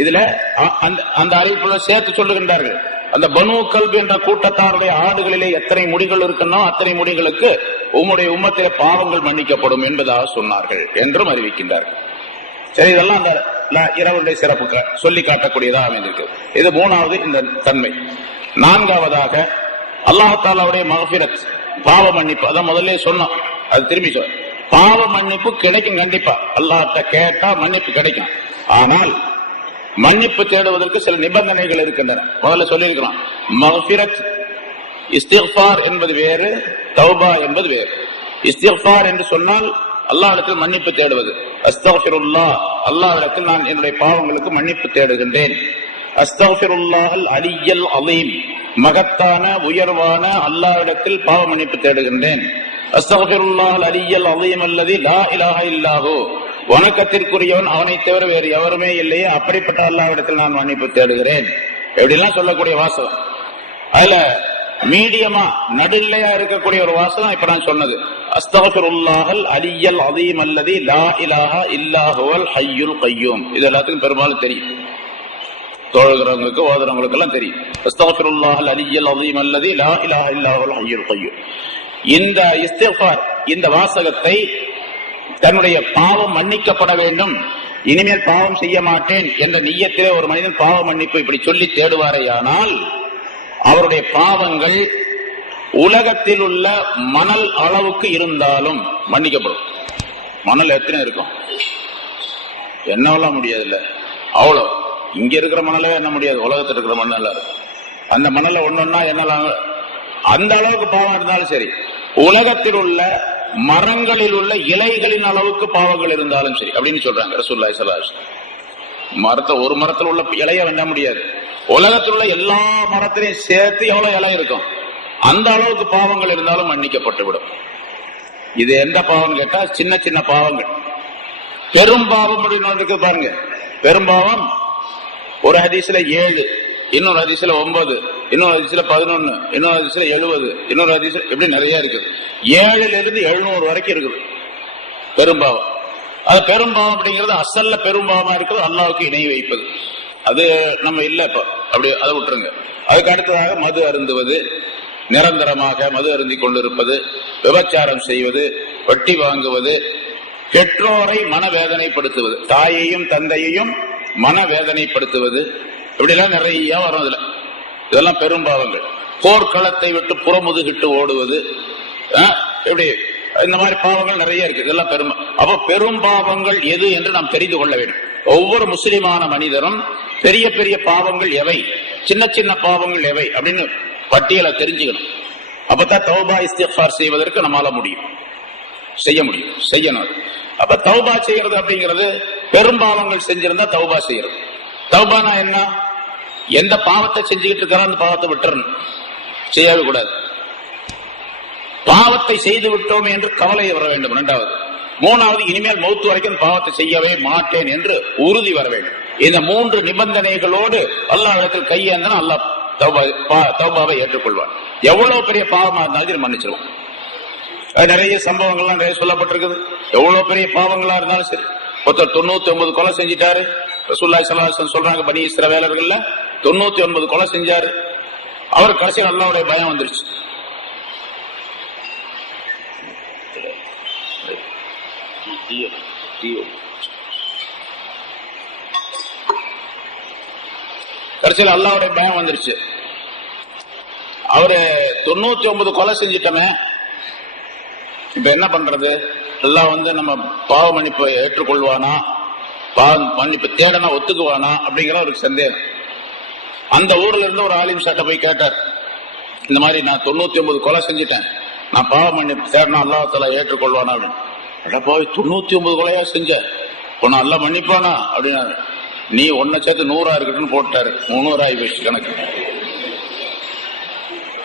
இதுல அந்த அறிவிப்புல சேர்த்து சொல்லுகின்றார்கள். அந்த பனு கல்ப் என்ற கூட்டத்தாருடைய ஆடுகளிலே எத்தனை முடிகள் இருக்கணும் அத்தனை முடிகளுக்கு உம்முடைய உம்மத்திலே பாவங்கள் மன்னிக்கப்படும் என்பதாக சொன்னார்கள் என்றும் அறிவிக்கின்றார்கள். சரி, இதெல்லாம் அந்த இரவுடைய சிறப்பு சொல்லி காட்டக்கூடியதாக அமைந்திருக்கு. இது மூணாவது இந்த தன்மை. நான்காவதாக அல்லாஹ் தஆலாவுடைய மக்ஃபிரத், பாவ மன்னிப்பு. அதான் முதல்ல சொன்னோம், அது திரும்பி சொல். பாவ மன்னிப்பு கிடைக்கும், கண்டிப்பா அல்லாஹ்ட்ட கேட்டா மன்னிப்பு கிடைக்கும். ஆனால் மன்னிப்பு தேடுவதற்கு சில நிபந்தனைகள் இருக்கின்றன. முதல்ல சொல்லியிருக்கலாம், மக்ஃபிரத் இஸ்திக்ஃபார் என்பது வேறு, தௌபா என்பது வேறு. இஸ்திக்ஃபார் என்று சொன்னால் அல்லாஹ்விடத்தில் மன்னிப்பு தேடுவது. அஸ்தக்ஃபிருல்லாஹ், அல்லாஹ்விடத்தில் நான் என்னுடைய பாவங்களுக்கு மன்னிப்பு தேடுகின்றேன். அஸ்தக்ஃபிருல்லாஹல் அலிய்யல் அலீம், மகத்தான உயர்வான அல்லாஹ்விடத்தில் பாவ மன்னிப்பு தேடுகின்றேன். அஸ்தக்ஃபிருல்லாஹல் அலிய்யல் அலீம் அல்லதி லா இலாஹ இல்லாஹு, வணக்கத்திற்குரியவன் அவனை தவிர வேறு எவருமே இல்லையே, அப்படிப்பட்ட அல்லாஹ்விடத்தில் நான் மன்னிப்பு தேடுகிறேன். எப்படிலாம் சொல்லக்கூடிய வாசகம். அதுல மீடியமா நடுநிலையா இருக்கக்கூடிய ஒரு வாசகம் இப்ப நான் சொன்னது, அஸ்தக்ஃபிருல்லாஹல் அலிய்யல் அலீம் அல்லதி லா இலாஹ இல்லாஹுவல் ஹய்யுல் கய்யூம். இது எல்லாத்துக்கும் பெரும்பாலும் தெரியும், தொழுகிறவங்களுக்கு ஓதுறவங்களுக்கு எல்லாம் தெரியும். அஸ்தக்ஃபிருல்லாஹல் அலிய்யல் அலீம் அல்லதி லா இலாஹ இல்லாஹுவல் ஹய்யுல் கய்யூம். இந்த இஸ்திக்ஃபார், இந்த வாசகத்தை தன்னுடைய பாவம் மன்னிக்கப்பட வேண்டும், இனிமேல் பாவம் செய்ய மாட்டேன் என்ற நிய்யத்திலே ஒரு மனிதன் பாவ மன்னிப்பு இப்படி சொல்லி தேடுவாரேயானால் அவருடைய பாவங்கள் உலகத்தில் உள்ள மணல் அளவுக்கு இருந்தாலும் மன்னிக்கப்படும். மணல் எத்தனை இருக்கும், என்னவெல்லாம் முடியாது இல்ல, அவ்வளவு. இங்க இருக்கிற மணலே என்ன முடியாது, உலகத்தில் இருக்கிற மணல் இருக்கும். அந்த மணல ஒன்னொன்னா என்னலாம், அந்த அளவுக்கு பாவம் இருந்தாலும் சரி, உலகத்தில் உள்ள மரங்களில் உள்ள இலைகளின் அளவுக்கு பாவங்கள் இருந்தாலும் சரி அப்படின்னு சொல்றாங்க ரசூலுல்லாஹி ஸல்லல்லாஹு அலைஹி வஸல்லம். மரத்தை ஒரு மரத்தில் உள்ள இலைய வேண்ட முடியாது, உலகத்தில் உள்ள எல்லா மரத்திலையும் சேர்த்து எவ்வளவு இலை இருக்கும், அந்த அளவுக்கு பாவங்கள் இருந்தாலும் மன்னிக்கப்பட்டு விடும். இது எந்த பாவம் கேட்டா சின்ன சின்ன பாவங்கள். பெரும் பாவம் அப்படின்னு பாருங்க, பெரும்பாவம் ஒரு ஹதீஸ்ல 7, இன்னொரு ஹதீஸ்ல 9, இன்னொரு ஹதீஸ்ல 11, இன்னொரு ஹதீஸ்ல 70, இன்னொரு ஹதீஸ்ல இப்படி நிறைய இருக்குது. 7ல இருந்து 700 வரைக்கும் இருக்குது பெரும்பாவம். அது பெரும்பாவம் அப்படிங்கிறது அசல்ல பெரும்பாவமா இருக்கிறது அல்லாஹ்வுக்கு இணை வைப்பது. அது நம்ம இல்ல இப்ப, அப்படி அதை விட்டுருங்க. அதுக்கு அடுத்ததாக மது அருந்துவது, நிரந்தரமாக மது அருந்தி கொண்டிருப்பது, விபச்சாரம் செய்வது, வட்டி வாங்குவது, பெற்றோரை மனவேதனைப்படுத்துவது, தாயையும் தந்தையையும் மனவேதனைப்படுத்துவது, இப்படி எல்லாம் நிறைய வரும். இதுல இதெல்லாம் பெரும்பாவங்கள். போர்க்களத்தை விட்டு புறமுதுகிட்டு ஓடுவது, எப்படி இந்த மாதிரி பாவங்கள் நிறைய இருக்கு. இதெல்லாம் அப்ப பெரும்பாவங்கள் எது என்று நாம் தெரிந்து கொள்ள வேண்டும். ஒவ்வொரு முஸ்லிமான மனிதரும் பெரிய பெரிய பாவங்கள் எவை, சின்ன சின்ன பாவங்கள் எவை அப்படின்னு பட்டியலை தெரிஞ்சுக்கணும். அப்பதான் தௌபா இஸ்திக்ஃபார் செய்வதற்கு நம்மால முடியும், செய்ய முடியும், செய்யணும். அப்ப தௌபா செய்யறது அப்படிங்கிறது, பெரும்பாவங்கள் செஞ்சிருந்தா தௌபா செய்யறது. தௌபானா என்ன, எந்த பாவத்தை செஞ்சுக்கிட்டு இருக்கிறோம் அந்த பாவத்தை விட்டுறணும், செய்யவே கூடாது. பாவத்தை செய்து விட்டோம் என்று கவலை வர வேண்டும், 2வது. 3வது, இனிமேல் மௌத்து வரைக்கும் பாவத்தை செய்யவே மாட்டேன் என்று உறுதி வர வேண்டும். இந்த 3 நிபந்தனைகளோடு அல்லாஹ்விடத்தில் கையேந்தனா அல்லாஹ் தௌபாவை ஏற்றுக்கொள்வார். எவ்வளவு பெரிய பாவமா இருந்தாலும் மன்னிச்சிருவோம். நிறைய சம்பவங்கள்லாம் நிறைய சொல்லப்பட்டிருக்குது. எவ்வளவு பெரிய பாவங்களா இருந்தாலும் சரி, ஒருத்தர் 99 கொலை செஞ்சிட்டாரு. ரசூலுல்லாஹி ஸல்லல்லாஹு அலைஹி வஸல்லம் சொல்றாங்க, பனி இஸ்ரவேலர்கள்ல 99 கொலை செஞ்சாரு. அவர் கடைசியில் அல்லாஹ்வுடைய பயம் வந்துருச்சு. கடைசியில் அல்லாஹ்வுடைய பயம் வந்துருச்சு. அவரு 99 கொலை செஞ்சிட்டமே, இப்ப என்ன பண்றது? அல்லாஹ் நம்ம பாவ மன்னிப்பை ஏற்றுக்கொள்வானா, பாவ மன்னிப்பு தேடனா ஒத்துக்குவானா அப்படிங்கிற ஒரு சந்தேகம். அந்த ஊர்ல இருந்து ஒரு ஆலிம் சாட்ட போய் கேட்டார், இந்த மாதிரி நான் 99 கொலை செஞ்சிட்டேன், நான் பாவ மன்னிப்பு தேடனா அல்லாஹ் தஆலா ஏற்றுக்கொள்வானா அப்படின்னு. போய் 99 கொலையா செஞ்ச, உன்னை அல்லாஹ் மன்னிப்பானா அப்படின்னா, நீ ஒன்ன சேர்த்து 100 இருக்கட்டும்னு போட்டாரு. 300 ஆகி போயிடுச்சு கணக்கு.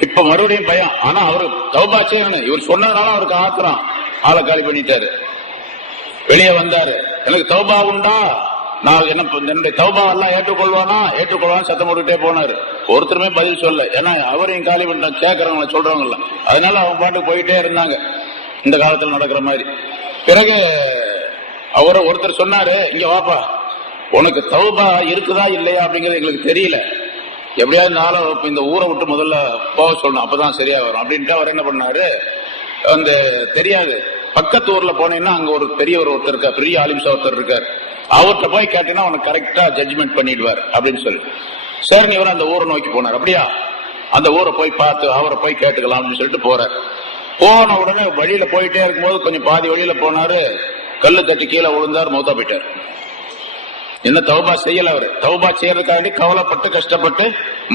இப்ப மறுபடியும் பயம். ஆனா அவரு தௌபா செய்யணும், இவர் சொன்னதுனால அவருக்கு ஆத்திரம், ஆளை காலி பண்ணிட்டாரு. வெளியே வந்தாரு, எனக்கு தௌபா உண்டா, நான் என்னுடைய தௌபா எல்லாம் ஏற்றுக்கொள்வானா, ஏற்றுக்கொள்வான்னு சத்தம் போட்டுட்டே போனாரு. ஒருத்தருமே பதில் சொல்ல, ஏன்னா அவரையும் காலி பண்ணிட்டாங்க, கேட்கறவங்கள சொல்றவங்கள. அதனால அவங்க பாட்டுக்கு போயிட்டே இருந்தாங்க, இந்த காலத்துல நடக்கிற மாதிரி. பிறகு அவரை ஒருத்தர் சொன்னாரு, இங்க வாப்பா, உனக்கு தௌபா இருக்குதா இல்லையா அப்படிங்கிறது எங்களுக்கு தெரியல, எப்படியாவது இருந்தாலும் இந்த ஊரை விட்டு முதல்ல போக சொல்லணும், அப்பதான் சரியா வரும் அப்படின்ட்டு அவர் என்ன பண்ணாரு, அந்த தெரியாது பக்கத்து ஊர்ல போனீங்கன்னா அங்க ஒரு பெரியவர் ஒருத்தர் இருக்கார், பெரிய ஆலிம்சா ஒருத்தர் இருக்கார், அவர்கிட்ட போய் கேட்டீங்கன்னா உனக்கு கரெக்டா ஜட்ஜ்மெண்ட் பண்ணிடுவார் அப்படின்னு சொல்லி சரி இவர் அந்த ஊரை நோக்கி போனார். அப்படியா, அந்த ஊரை போய் பார்த்து அவரை போய் கேட்டுக்கலாம் அப்படின்னு சொல்லிட்டு போறார். போன உடனே வழியில போயிட்டே இருக்கும்போது கொஞ்சம் பாதி வழியில போனாரு, கல்லு தட்டி கீழே விழுந்தார், மௌத்தா போயிட்டார். என்ன தௌபா செய்யல, அவரு தௌபா செய்யறதுக்காண்டி கவலைப்பட்டு கஷ்டப்பட்டு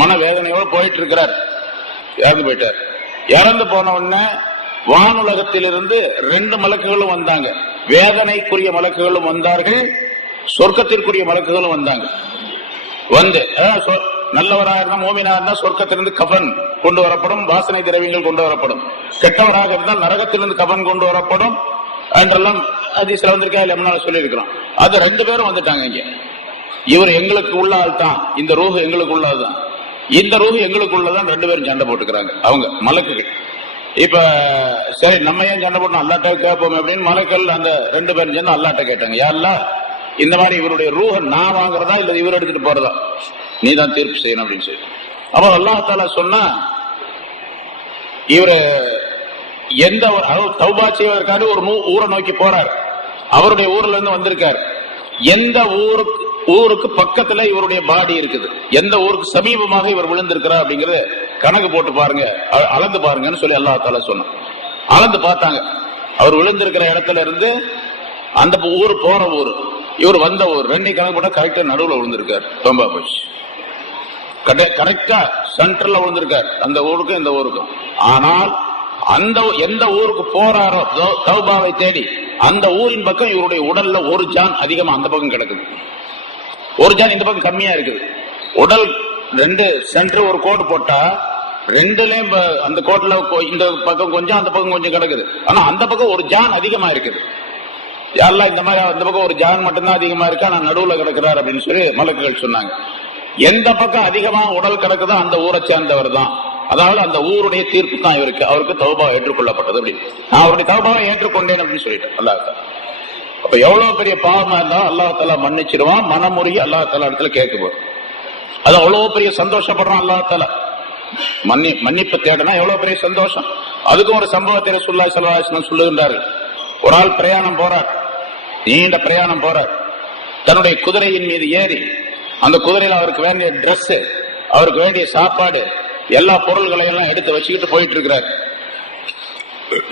மன வேதனையோடு போயிட்டு இருக்கிறார், இறந்து போயிட்டார். இறந்து போன உடனே வானுலகத்திலிருந்து 2 மலக்குகளும் வந்தாங்க. வேதனைக்குரிய மலக்குகளும் வந்தார்கள், சொர்க்கத்திற்குரிய மலக்குகளும் வந்தாங்க. வந்து நல்லவராக இருந்தா மோமினா இருந்தா சொர்க்கத்திலிருந்து கபன் கொண்டு வரப்படும், வாசனை திரவியங்கள் கொண்டு வரப்படும். கெட்டவராக இருந்தால் நரகத்திலிருந்து கபன் கொண்டு வரப்படும் என்றெல்லாம் ஹதீஸ்ல வந்திருக்கா இல்ல முன்னால சொல்லி இருக்கிறோம். அது 2 பேரும் வந்துட்டாங்க. இங்க இவர் எங்களுக்கு உள்ள ஆள் தான், இந்த ரூஹ் எங்களுக்கு உள்ளதுதான், இந்த ரூஹ் எங்களுக்கு உள்ளதான். 2 பேரும் சண்டை போட்டுக்கிறாங்க அவங்க மலக்குகள். இப்ப சரி நம்ம ஏன் சண்டை போட்டோம், அல்லாட்ட கேட்போம் அப்படின்னு மலக்கள் அந்த 2 பேரும் சேர்ந்து அல்லாட்ட கேட்டாங்க, யாரெல்லாம் இந்த மாதிரி இவருடைய ரூஹ நான் வாங்குறதா இல்ல இவர் எடுத்துட்டு போறதா, நீ தான் தீர்ப்பு செய்யணும் அப்படின்னு சொல்லி. அப்ப அல்லாஹ் தஆலா சொன்னா, இவரு எந்த தௌபா செய்வதற்காக ஒரு ஊரை நோக்கி போறார், அவருடைய ஊர்ல இருந்து வந்திருக்காரு. எந்த ஊருக்கு பக்கத்துல இவருடைய பாடி இருக்குது, எந்த ஊருக்கு சமீபமாக இவர் விழுந்திருக்கிறார் அப்படிங்கறது கணக்கு போட்டு பாருங்க, அளந்து பாருங்கன்னு சொல்லி அல்லாஹ் தஆலா சொன்னான். அளந்து பார்த்தாங்க, அவர் விழுந்திருக்கிற இடத்துல இருந்து அந்த ஊர் போற ஊர் இவர் வந்த ஊர் 2 கணக்கு போட்டா கரெக்டா நடுவுல விழுந்திருக்காரு. ரொம்ப போச்சு, கரெக்டா சென்டர்ல விழுந்திருக்காரு, அந்த ஊருக்கும் இந்த ஊருக்கும். ஆனால் அந்த எந்த ஊருக்கு போறாரோ தௌபாவை தேடி, அந்த ஊரின் பக்கம் இவருடைய உடல்ல ஒரு ஜான் அதிகமா அந்த பக்கம் கிடக்குது, ஒரு ஜான் இந்த பக்கம் கம்மியா இருக்குது. உடல் 2 சென்டர் ஒரு கோடு போட்டா 2லயும் அந்த கோட்ல இந்த பக்கம் கொஞ்சம் அந்த பக்கம் கொஞ்சம் கிடக்குது. ஆனா அந்த பக்கம் ஒரு ஜான் அதிகமா இருக்குது. யாரெல்லாம் இந்த மாதிரி அந்த பக்கம் ஒரு ஜான் மட்டும்தான் அதிகமா இருக்கா, நான் நடுவுல கிடக்கிறார் அப்படின்னு சொல்லி மலக்குகள் சொன்னாங்க. எந்த பக்கம் அதிகமா உடல் கிடக்குதோ அந்த ஊரை சேர்ந்தவர் தான், அதாவது அந்த ஊருடைய தீர்ப்பு தான் இவருக்கு, அவருக்கு தௌபா ஏற்றுக்கொள்ளப்பட்டது அப்படின்னு. நான் அவருடைய தௌபாவை ஏற்றுக்கொண்டேன் அப்படின்னு சொல்லிட்டேன் அல்லாஹ். அப்ப எவ்வளவு பெரிய பாவமா இருந்தாலும் அல்லாஹ் தஆலா மன்னிச்சிருவான், மனமுருகி அல்லாஹ் தஆலா இடத்துல கேட்குவார். அது அவ்வளவு பெரிய சந்தோஷப்படுறான் அல்லாஹ் தஆலா. மன்னிப்பு தேடனா எவ்வளவு பெரிய சந்தோஷம். அதுக்கும் ஒரு சம்பவத்தை ரசூலுல்லாஹி ஸல்லல்லாஹு அலைஹி வஸல்லம் சொல்லுகின்றார்கள். ஒரு ஆள் பிரயாணம் போறார், நீண்ட பிரயாணம் போறார், தன்னுடைய குதிரையின் மீது ஏறி அந்த குதிரையில அவருக்கு வேண்டிய டிரெஸ், அவருக்கு வேண்டிய சாப்பாடு, எல்லா பொருள்களை எல்லாம் எடுத்து வச்சுக்கிட்டு போயிட்டு இருக்கிறார்.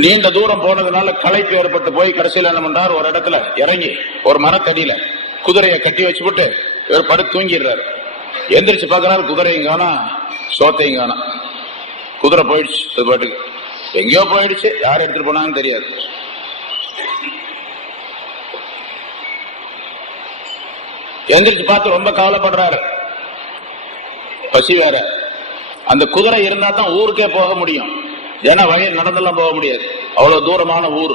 நீண்ட தூரம் போனதுனால களைப்பு ஏற்பட்டு போய் கடைசியில் என்ன பண்றாரு, ஒரு இடத்துல இறங்கி ஒரு மரத்தடியில குதிரையை கட்டி வச்சுவிட்டு இவர் படுத்து தூங்கிடுறாரு. எந்திரிச்சு பாக்குறாரு, குதிரையும் காணா, சோத்தையும் காணா, குதிரை போயிடுச்சு, அது பாட்டுக்கு எங்கேயோ போயிடுச்சு, யார் எடுத்துட்டு போனாங்கன்னு தெரியாது. எந்திரிச்சு பார்த்து ரொம்ப கவலைப்படுறாரு, பசி வேற. அந்த குதிரை இருந்தா தான் ஊருக்கே போக முடியும், ஏன்னா வழியில் நடந்தெல்லாம் போக முடியாது, அவ்வளவு தூரமான ஊர்.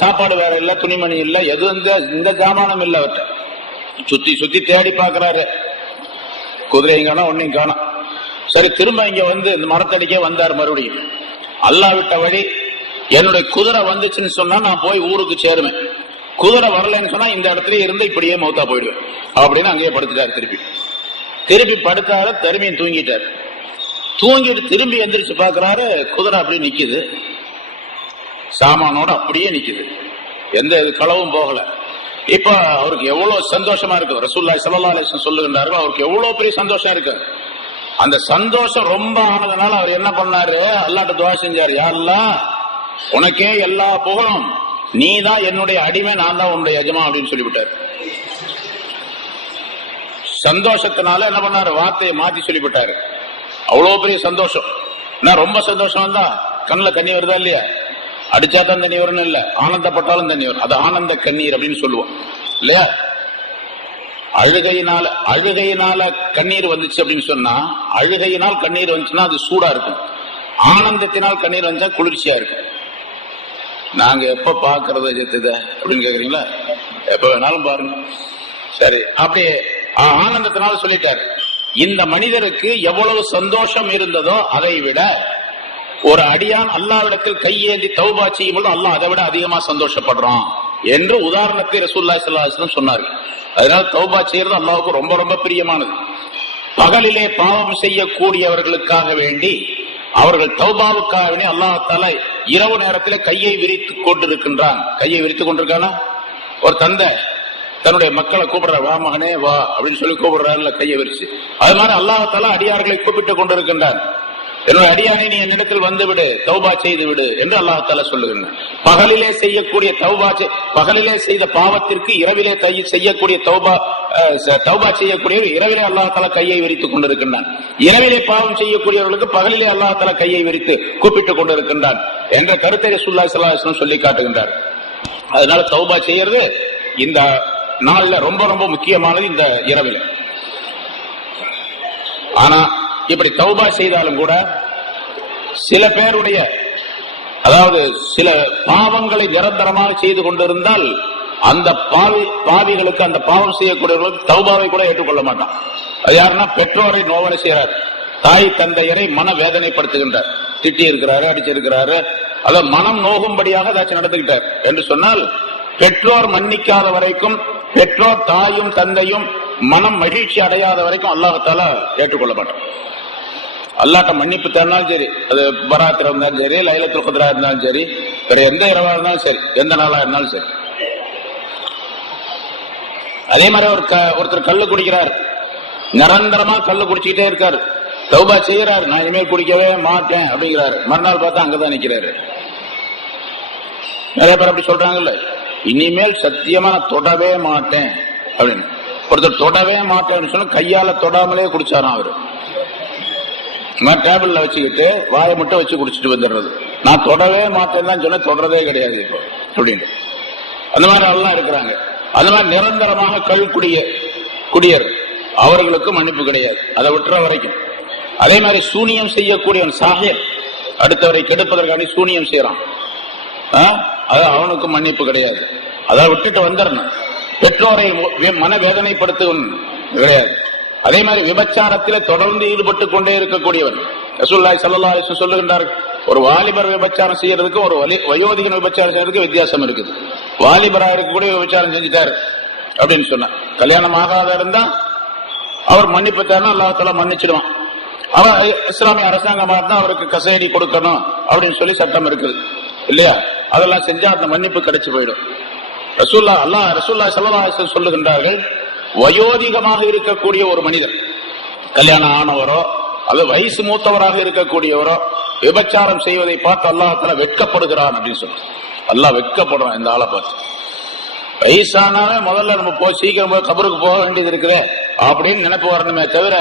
சாப்பாடு வேற இல்ல, துணிமணி இல்ல, எது இந்த ஜாமானம் இல்ல. அவற்றை சுத்தி சுத்தி தேடி பாக்குறாரு, குதிரையும் காணா, ஒன்னையும் காணா. சரி திரும்ப இங்க வந்து இந்த மரத்தடிக்கே வந்தார். மறுபடியும் அல்லாஹ் விட்ட வழி, என்னுடைய குதிரை வந்துச்சுன்னு சொன்னா நான் போய் ஊருக்கு சேருவேன், குதிரை வரலன்னு சொன்னா இந்த இடத்துல இருந்து இப்படியே மௌத்தா போயிடுவேன் அப்படின்னு அங்கேயே படுத்துட்டாரு. திருப்பி படுத்தாரு, திரும்பியும் தூங்கிட்டாரு. தூங்கிட்டு திரும்பி எந்திரிச்சு பாக்குறாரு, குதிரை அப்படியே நிக்குது, சாமானோட அப்படியே நிக்குது, எந்த களவும் போகல. இப்ப அவருக்கு எவ்வளவு சந்தோஷமா இருக்கு. ரசூலுல்லாஹி ஸல்லல்லாஹு அலைஹி வஸல்லம் சொல்லுகின்றார்கள், அவருக்கு எவ்வளவு பெரிய சந்தோஷம் இருக்கு. அந்த சந்தோஷம் ரொம்ப ஆனதுனால அவர் என்ன பண்ணாரு, அல்லாஹ்ட்ட துஆ செஞ்சாரு, யா அல்லாஹ் உனக்கே எல்லா புகழும், நீ தான் என்னுடைய அடிமை, நான் தான் உன்னுடைய எஜமா அப்படின்னு சொல்லிவிட்டார். சந்தோஷத்தினால என்ன பண்ணாரு, வார்த்தையை மாத்தி சொல்லிவிட்டாரு. அவ்வளவு பெரிய சந்தோஷம். நான் ரொம்ப சந்தோஷம் வந்தா கண்ணுல தண்ணி வருதா இல்லையா, அடிச்சாதான் தண்ணி வரும்னு இல்ல, ஆனந்தப்பட்டாலும் தண்ணி வரும், அது ஆனந்த கண்ணீர் அப்படின்னு சொல்லுவோம் இல்லையா. அழுகையினால கண்ணீர் வந்துச்சு அப்படின்னு சொன்னா, அழுகையினால் கண்ணீர் வந்துச்சுன்னா அது சூடா இருக்கும், ஆனந்தத்தினால் கண்ணீர் வந்துச்சா குளிர்ச்சியா இருக்கும். நாங்க எப்ப பாக்குறத ஜெத்துத அப்படின்னு கேக்குறீங்களா, எப்ப வேணாலும் பாருங்க. சரி, அப்படியே ஆனந்தத்தினால சொல்லிட்டாரு. இந்த மனிதருக்கு எவ்வளவு சந்தோஷம் இருந்ததோ அதை விட ஒரு அடியான் அல்லாஹ்விடத்தில் கையேந்தி தௌபா செய்யும் போது அல்லாஹ் அதை விட அதிகமா சந்தோஷப்படுறான் என்று உதாரணத்தை ரசூலுல்லாஹி ஸல்லல்லாஹு அலைஹி வஸல்லம் சொன்னார்கள். அதனால தௌபா செய்யறது அல்லாஹ்வுக்கு ரொம்ப ரொம்ப பிரியமானது. பகலிலே பாவம் செய்யக்கூடியவர்களுக்காக வேண்டி அவர்கள் தௌபாவுக்காக வேண்டி அல்லாஹ் தஆலா இரவு நேரத்தில் கையை விரித்துக் கொண்டிருக்கின்றான். கையை விரித்துக் கொண்டிருக்கானா? ஒரு தந்தை தன்னுடைய மக்களை கூப்பிடுற, வா மகனே வா அப்படின்னு சொல்லி கூப்பிடுறாருல கையை விரிச்சு. அது மாதிரி அல்லாஹ் தஆலா அடியார்களை கூப்பிட்டுக் கொண்டிருக்கின்றான். என்னுடைய அடியானை நீ என்னிடத்தில் வந்து விடு, தௌபா செய்து விடு என்று அல்லாஹ் தஆலா சொல்லுகின்றான். பகலிலே செய்யக்கூடிய பகலிலே செய்த பாவத்திற்கு இரவிலே செய்யக்கூடிய தௌபா செய்யக்கூடிய இரவிலே அல்லாஹ் தஆலா கையை விரித்துக் கொண்டிருக்கின்றான். இரவிலே பாவம் செய்யக்கூடியவர்களுக்கு பகலிலே அல்லாஹ் தஆலா கையை விரித்து கூப்பிட்டுக் கொண்டிருக்கின்றான் என்ற கருத்தை ரசூலுல்லாஹி ஸல்லல்லாஹு அலைஹி வஸல்லம் சொல்லி காட்டுகின்றார். அதனால தௌபா செய்யறது இந்த நாள்ல ரொம்ப ரொம்ப முக்கியமானது, இந்த இரவில். ஆனா இப்படி தௌபா செய்தாலும் கூட சில பேருடைய, அதாவது சில பாவங்களை நிரந்தரமாக செய்து கொண்டிருந்தால் அந்த பாவிகளுக்கு, அந்த பாவம் செய்யக்கூடியவர்களுக்கு தௌபாவை கூட ஏற்றுக்கொள்ள மாட்டான். அது யாருன்னா பெற்றோரை நோவனை செய்யறார், தாய் தந்தையரை மன வேதனைப்படுத்துகின்றார், திட்டி இருக்கிறாரு, அடிச்சிருக்கிறாரு, அத மனம் நோகும்படியாக ஏதாச்சும் நடந்துகிட்டார் என்று சொன்னால் பெற்றோர் மன்னிக்காத வரைக்கும், பெற்றோர் தாயும் தந்தையும் மனம் மகிழ்ச்சி அடையாத வரைக்கும் அல்லாஹ் தஆலா ஏற்றுக்கொள்ள மாட்டான். அல்லாஹ்ட்ட மன்னிப்பு தரனாலும் சரி, அது பராத் இருந்தாலும் சரி, லைலத்துல் கத்ரா இருந்தாலும் சரி, வேற எந்த இரவா இருந்தாலும் சரி, எந்த நாளா இருந்தாலும் சரி. அதே மாதிரி ஒருத்தர் கல்லு குடிக்கிறார், நிரந்தரமா கல்லு குடிச்சுக்கிட்டே இருக்காரு, தௌபா செய்யறாரு, நான் இனிமேல் குடிக்கவே மாட்டேன் அப்படிங்கிறாரு. மறுநாள் பார்த்தா அங்கதான் நிக்கிறாரு. நிறைய பேர் அப்படி சொல்றாங்கல்ல, இனிமேல் சத்தியமா நான் தொடவே மாட்டேன் அப்படின்னு. ஒருத்தர் தொடவே மாட்டேன்னு சொன்னா கையால தொடாமலே குடிச்சாராம் அவரு. டேபிள்ல வச்சுக்கிட்டு வாயை மட்டும் வச்சு குடிச்சிட்டு வந்துடுறது. நான் தொடவே மாட்டேன்னு தான் சொன்ன, தொடரதே கிடையாது இப்போ அப்படின்னு. அந்த மாதிரி எல்லாம் இருக்கிறாங்க. அந்த மாதிரி நிரந்தரமாக குடியர் அவர்களுக்கு மன்னிப்பு கிடையாது, அதை விட்டுற வரைக்கும். அதே மாதிரி சூனியம் செய்யக்கூடியவன், சாஹிர், அடுத்தவரை கெடுப்பதற்காண்டி சூனியம் செய்யறான், அது அவனுக்கு மன்னிப்பு கிடையாது, அதை விட்டுட்டு வந்துடணும். பெற்றோரை மன வேதனைப்படுத்துவன் கிடையாது. அதே மாதிரி விபச்சாரத்தில் தொடர்ந்து ஈடுபட்டு கொண்டே இருக்கக்கூடியவன், ரசூலுல்லாஹி ஸல்லல்லாஹு அலைஹி வஸல்லம் சொல்லுகின்றார்கள், ஒரு வாலிபர் விபச்சாரம் செய்யறதுக்கு ஒரு வயோதிகன் விபச்சாரம் செய்யறதுக்கு வித்தியாசம் இருக்குது. வாலிபராக இருக்கக்கூடிய விபச்சாரம் செஞ்சுட்டாரு அப்படின்னு சொன்ன, கல்யாணம் ஆகாத இருந்தா அவர் மன்னிப்பு தரணும், அல்லாஹ் தஆலா மன்னிச்சிடுவான். அவன் இஸ்லாமிய அரசாங்கமா இருந்தா அவருக்கு கசையடி கொடுக்கணும் அப்படின்னு சொல்லி சட்டம் இருக்குது இல்லையா? அதெல்லாம் செஞ்சா அந்த மன்னிப்பு கிடைச்சு போயிடும். ரசூலுல்லாஹி ஸல்லல்லாஹு அலைஹி வஸல்லம் சொல்லுகின்றார்கள், வயோதிகமாக இருக்கக்கூடிய ஒரு மனிதர், கல்யாணம் ஆனவரோ அது வயசு மூத்தவராக இருக்கக்கூடியவரோ விபச்சாரம் செய்வதை பார்த்து அல்லாஹ் தஆலா வெட்கப்படுகிறான் அப்படின்னு சொல்றான். அல்லாஹ் வெட்கப்படுறான் இந்த ஆளை பார்த்து. வயசானாவே முதல்ல நம்ம சீக்கிரம் போய் கபருக்கு போக வேண்டியது இருக்குதே அப்படின்னு நினைப்பு வரணுமே தவிர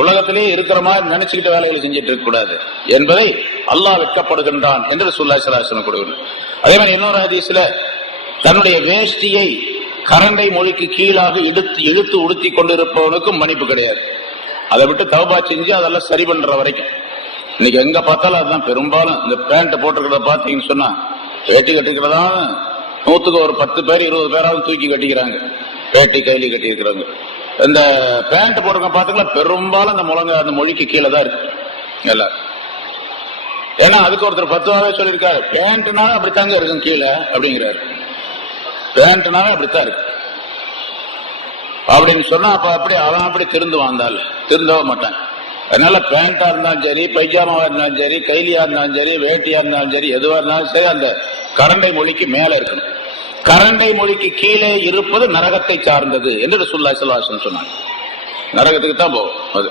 உலகத்திலேயே இருக்கிற மாதிரி நினைச்சுக்கிட்ட வேலைகளை செஞ்சுட்டு இருக்க கூடாது என்பதை அல்லாஹ் வெட்கப்படுகின்றான் என்று ரசூலுல்லாஹி ஸல்லல்லாஹு அலைஹி வஸல்லம் கொடுக்கிறார். அதே மாதிரி இன்னொரு ஹதீஸ்ல தன்னுடைய வேஷ்டியை கரண்டை மொழிக்கு கீழாக இழுத்து உடுத்தி கொண்டிருப்பவனுக்கும் மன்னிப்பு கிடையாது. அதை விட்டு தௌபா செஞ்சு அதெல்லாம் சரி பண்ற வரைக்கும். இன்னைக்கு எங்க பார்த்தாலும் அதுதான் பெரும்பாலும். இந்த பேண்ட் போட்டுக்கிறத பாத்தீங்கன்னு சொன்னா, வேட்டி கட்டிக்கிறதா 100க்கு ஒரு 10 பேர் 20 பேராவது தூக்கி கட்டிக்கிறாங்க, வேட்டி கைலி கட்டி இருக்கிறாங்க. இந்த பேண்ட் போட்டுக்க பாத்தீங்களா, பெரும்பாலும் அந்த முழங்க அந்த மொழிக்கு கீழே தான் இருக்கு எல்லாரும். ஏன்னா அதுக்கு ஒருத்தர் 10வாவே சொல்லியிருக்காரு, பேண்ட்னாலும் அப்படித்தாங்க இருக்கும் கீழே அப்படிங்கிறாரு. பேண்ட்னாலும் அப்படித்தான் இருக்கு அப்படின்னு சொன்னா, அப்ப அப்படி அவன் அப்படி திருந்தவே மாட்டான். அதனால பேண்டா இருந்தாலும் சரி, பைஜாமாவா இருந்தாலும் சரி, கைலியா இருந்தாலும் சரி, வேட்டியா இருந்தாலும் சரி, எதுவா இருந்தாலும் சரி, அந்த கரண்டை மொழிக்கு மேல இருக்கணும். கரண்டை மொழிக்கு கீழே இருப்பது நரகத்தை சார்ந்தது என்று ரசூலுல்லாஹி ஸல்லல்லாஹு அலைஹி வஸல்லம் சொன்னாங்க. நரகத்துக்கு தான் போகும் அது.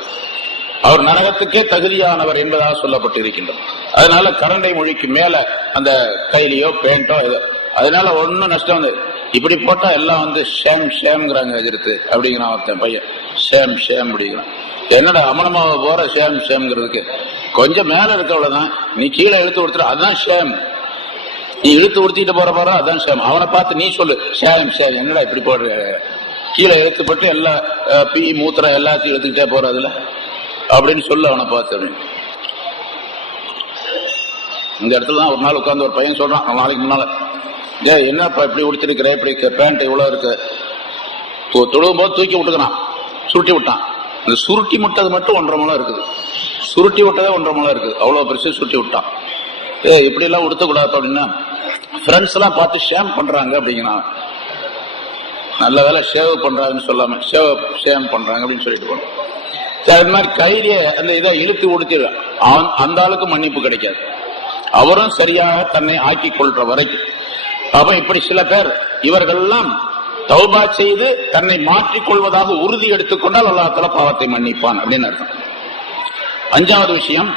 அவர் நரகத்துக்கே தகுதியானவர் என்பதாக சொல்லப்பட்டு இருக்கின்றது. அதனால கரண்டை மொழிக்கு மேல அந்த கைலியோ பேண்டோ ஏதோ, அதனால ஒன்னும் நஷ்டம் வந்து இப்படி போட்டா எல்லாம் வந்து ஷேம்ங்கிறாங்க எதிர்த்து அப்படிங்கிறான் ஒருத்தன் பையன். ஷேம் அப்படிங்கிறான். என்னடா அமனமாவ போற ஷேம்ங்கிறதுக்கு கொஞ்சம் மேல இருக்க அவ்வளவுதான், நீ கீழே இழுத்து கொடுத்துரு, அதுதான் ஷேம். நீ இழுத்து உடுத்திட்டு போற அதான் ஷேம். அவனை பார்த்து நீ சொல்லு ஷேம் என்னடா இப்படி போடுற, கீழே இழுத்துப்பட்டு எல்லா பீ மூத்திரம் எல்லாத்தையும் இழுத்துக்கிட்டே போறதுல அப்படின்னு சொல்லு அவனை பார்த்து அப்படின்னு. இந்த இடத்துல தான் ஒரு நாள் உட்கார்ந்து ஒரு பையன் சொல்றான், நாளைக்கு முன்னால, என்னப்பா இப்படி உடுத்திருக்கிற, இப்படி பேண்ட் இவ்வளவு இருக்கு, தொழுவும் போது தூக்கி விட்டுக்கிறான், சுருட்டி விட்டான். அந்த சுருட்டி விட்டது மட்டும் 1.5 முழம் இருக்குது. சுருட்டி விட்டதே 1.5 முழம் இருக்குது, அவ்வளவு பெருசு சுருட்டி விட்டான். இப்படி எல்லாம் உடுத்தக்கூடாது அப்படின்னா ஃப்ரெண்ட்ஸ் எல்லாம் பார்த்து ஷேம் பண்றாங்க அப்படிங்கிறான். நல்ல வேலை ஷேவ் பண்றாங்கன்னு சொல்லாம ஷேவ் பண்றாங்க அப்படின்னு சொல்லிட்டு போனோம். அது மாதிரி கைலிய அந்த இதை இழுத்து கொடுத்து அந்த ஆளுக்கு மன்னிப்பு கிடைக்காது. அவரும் சரியாக தன்னை ஆக்கிக் கொள்ற வரைக்கும். அப்ப இப்படி சில பேர் இவர்கள் எல்லாம் தௌபா செய்து தன்னை மாற்றிக் கொள்வதாக உறுதி எடுத்துக்கொண்டால் அல்லாஹ் தஆலா பாவத்தை மன்னிப்பான் அப்படின்னு அர்த்தம். அஞ்சாவது விஷயம்,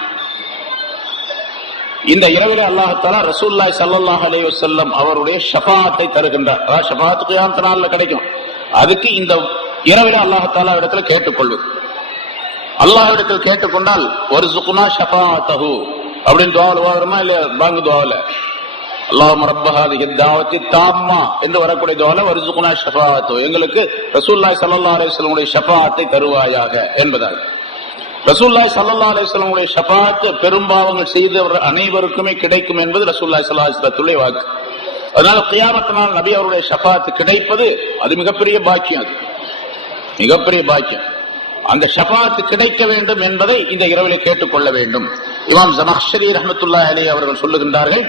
இந்த இரவிலே அல்லாஹ் தஆலா ரசூலுல்லாஹி ஸல்லல்லாஹு அலைஹி வஸல்லம் அவருடைய ஷஃபாஅத்தை தருகின்றார். ஷஃபாஅத் கியாமத் நாள்ல கிடைக்கும். அதுக்கு இந்த இரவிலே அல்லாஹ் தஆலா இடத்துல கேட்டுக்கொள்வது. அல்லாஹ் இடத்தில் கேட்டுக்கொண்டால் வர்சுக்னா ஷஃபாஅத்தஹு அப்படின்னு துஆ ஓதுறோமா இல்ல? பாங்கு துஆல அல்லாஹும்ம ரப்ப ஹாதிஹி தாவத்தி தாம்மா என்று வரக்கூடிய துஆல வர்சுக்னா ஷஃபாஅத்தஹு, எங்களுக்கு ரசூலுல்லாஹி ஸல்லல்லாஹு அலைஹி வஸல்லம் உடைய ஷஃபாஅத்தை தருவாயாக என்பதாக. ரசூலுல்லாஹி ஸல்லல்லாஹு அலைஹி வஸல்லம் உடைய ஷஃபாஅத் பெரும்பாவங்கள் செய்தவர் அனைவருக்குமே கிடைக்கும் என்பது ரசூலுல்லாஹி ஸல்லல்லாஹு அலைஹி வஸல்லம் வாக்கு. அதனால கியாமத் நாள் நபி அவருடைய ஷஃபாஅத் கிடைப்பது அது மிகப்பெரிய பாக்கியம். அது மிகப்பெரிய பாக்கியம். அந்த ஷஃபாஅத் கிடைக்க வேண்டும் என்பதை இந்த இரவிலே கேட்டுக்கொள்ள வேண்டும். இமாம் ஸமக்ஷரி ரஹ்மத்துல்லாஹி அலைஹி அவர்கள் சொல்லுகின்றார்கள்,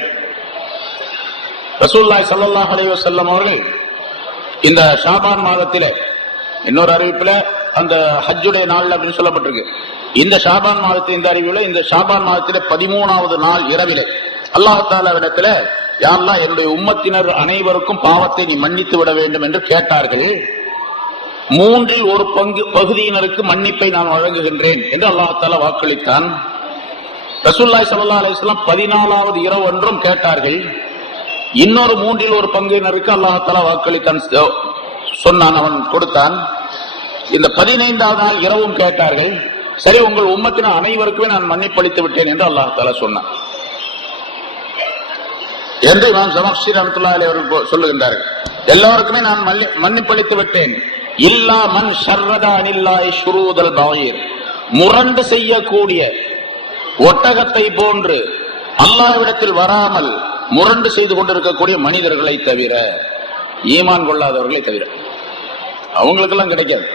ரசூலுல்லாஹி ஸல்லல்லாஹு அலைஹி வஸல்லம் அவர்கள் இந்த ஷாபான் மாதத்திலே, இன்னொரு அறிவிப்புல அந்த ஹஜ்ஜுடைய நாள் அப்படின்னு சொல்லப்பட்டிருக்கு. இந்த ஷாபான் மாதத்தின் இந்த அறிவில இந்த ஷாபான் மாதத்திலே 13வது நாள் இரவிலே அல்லாஹ் தஆலாவிடத்துல யா அல்லாஹ் என்னுடைய உம்மத்தினர் அனைவருக்கும் பாவத்தை நீ மன்னித்து விட வேண்டும் என்று கேட்டார்கள். 3இல் 1 பகுதியினருக்கு மன்னிப்பை நான் வழங்குகின்றேன் என்று அல்லாஹ் தஆலா வாக்களித்தான். ரசூலுல்லாஹி ஸல்லல்லாஹு அலைஹி வஸல்லம் 14வது இரவு ஒன்றும் கேட்டார்கள். இன்னொரு 3இல் 1 பங்கினருக்கு அல்லாஹ் தஆலா வாக்களித்தான், சொன்னான், அவன் கொடுத்தான். இந்த 15வது நாள் இரவும் கேட்டார்கள். சரி, உங்கள் உம்மத்தினர் அனைவருக்குமே நான் மன்னிப்பளித்து விட்டேன் என்று அல்லாஹ் தஆலா சொன்னான் என்று இமாம் ஸமக்ஷரி ரஹ்மத்துல்லாஹி அலைஹி அவர்கள் சொல்லுகின்றார்கள். எல்லாருக்குமே நான் மன்னிப்பளித்து விட்டேன். இல்லா மன் ஷர்ரத அனில்லாஹி ஷுரூதல் பகீர், முரண்டு செய்யக்கூடிய ஒட்டகத்தை போன்று அல்லாஹ்விடத்தில் வராமல் முரண்டு செய்து கொண்டிருக்கக்கூடிய மனிதர்களை தவிர, ஈமான் கொள்ளாதவர்களை தவிர. அவங்களுக்கெல்லாம் கிடைக்காது.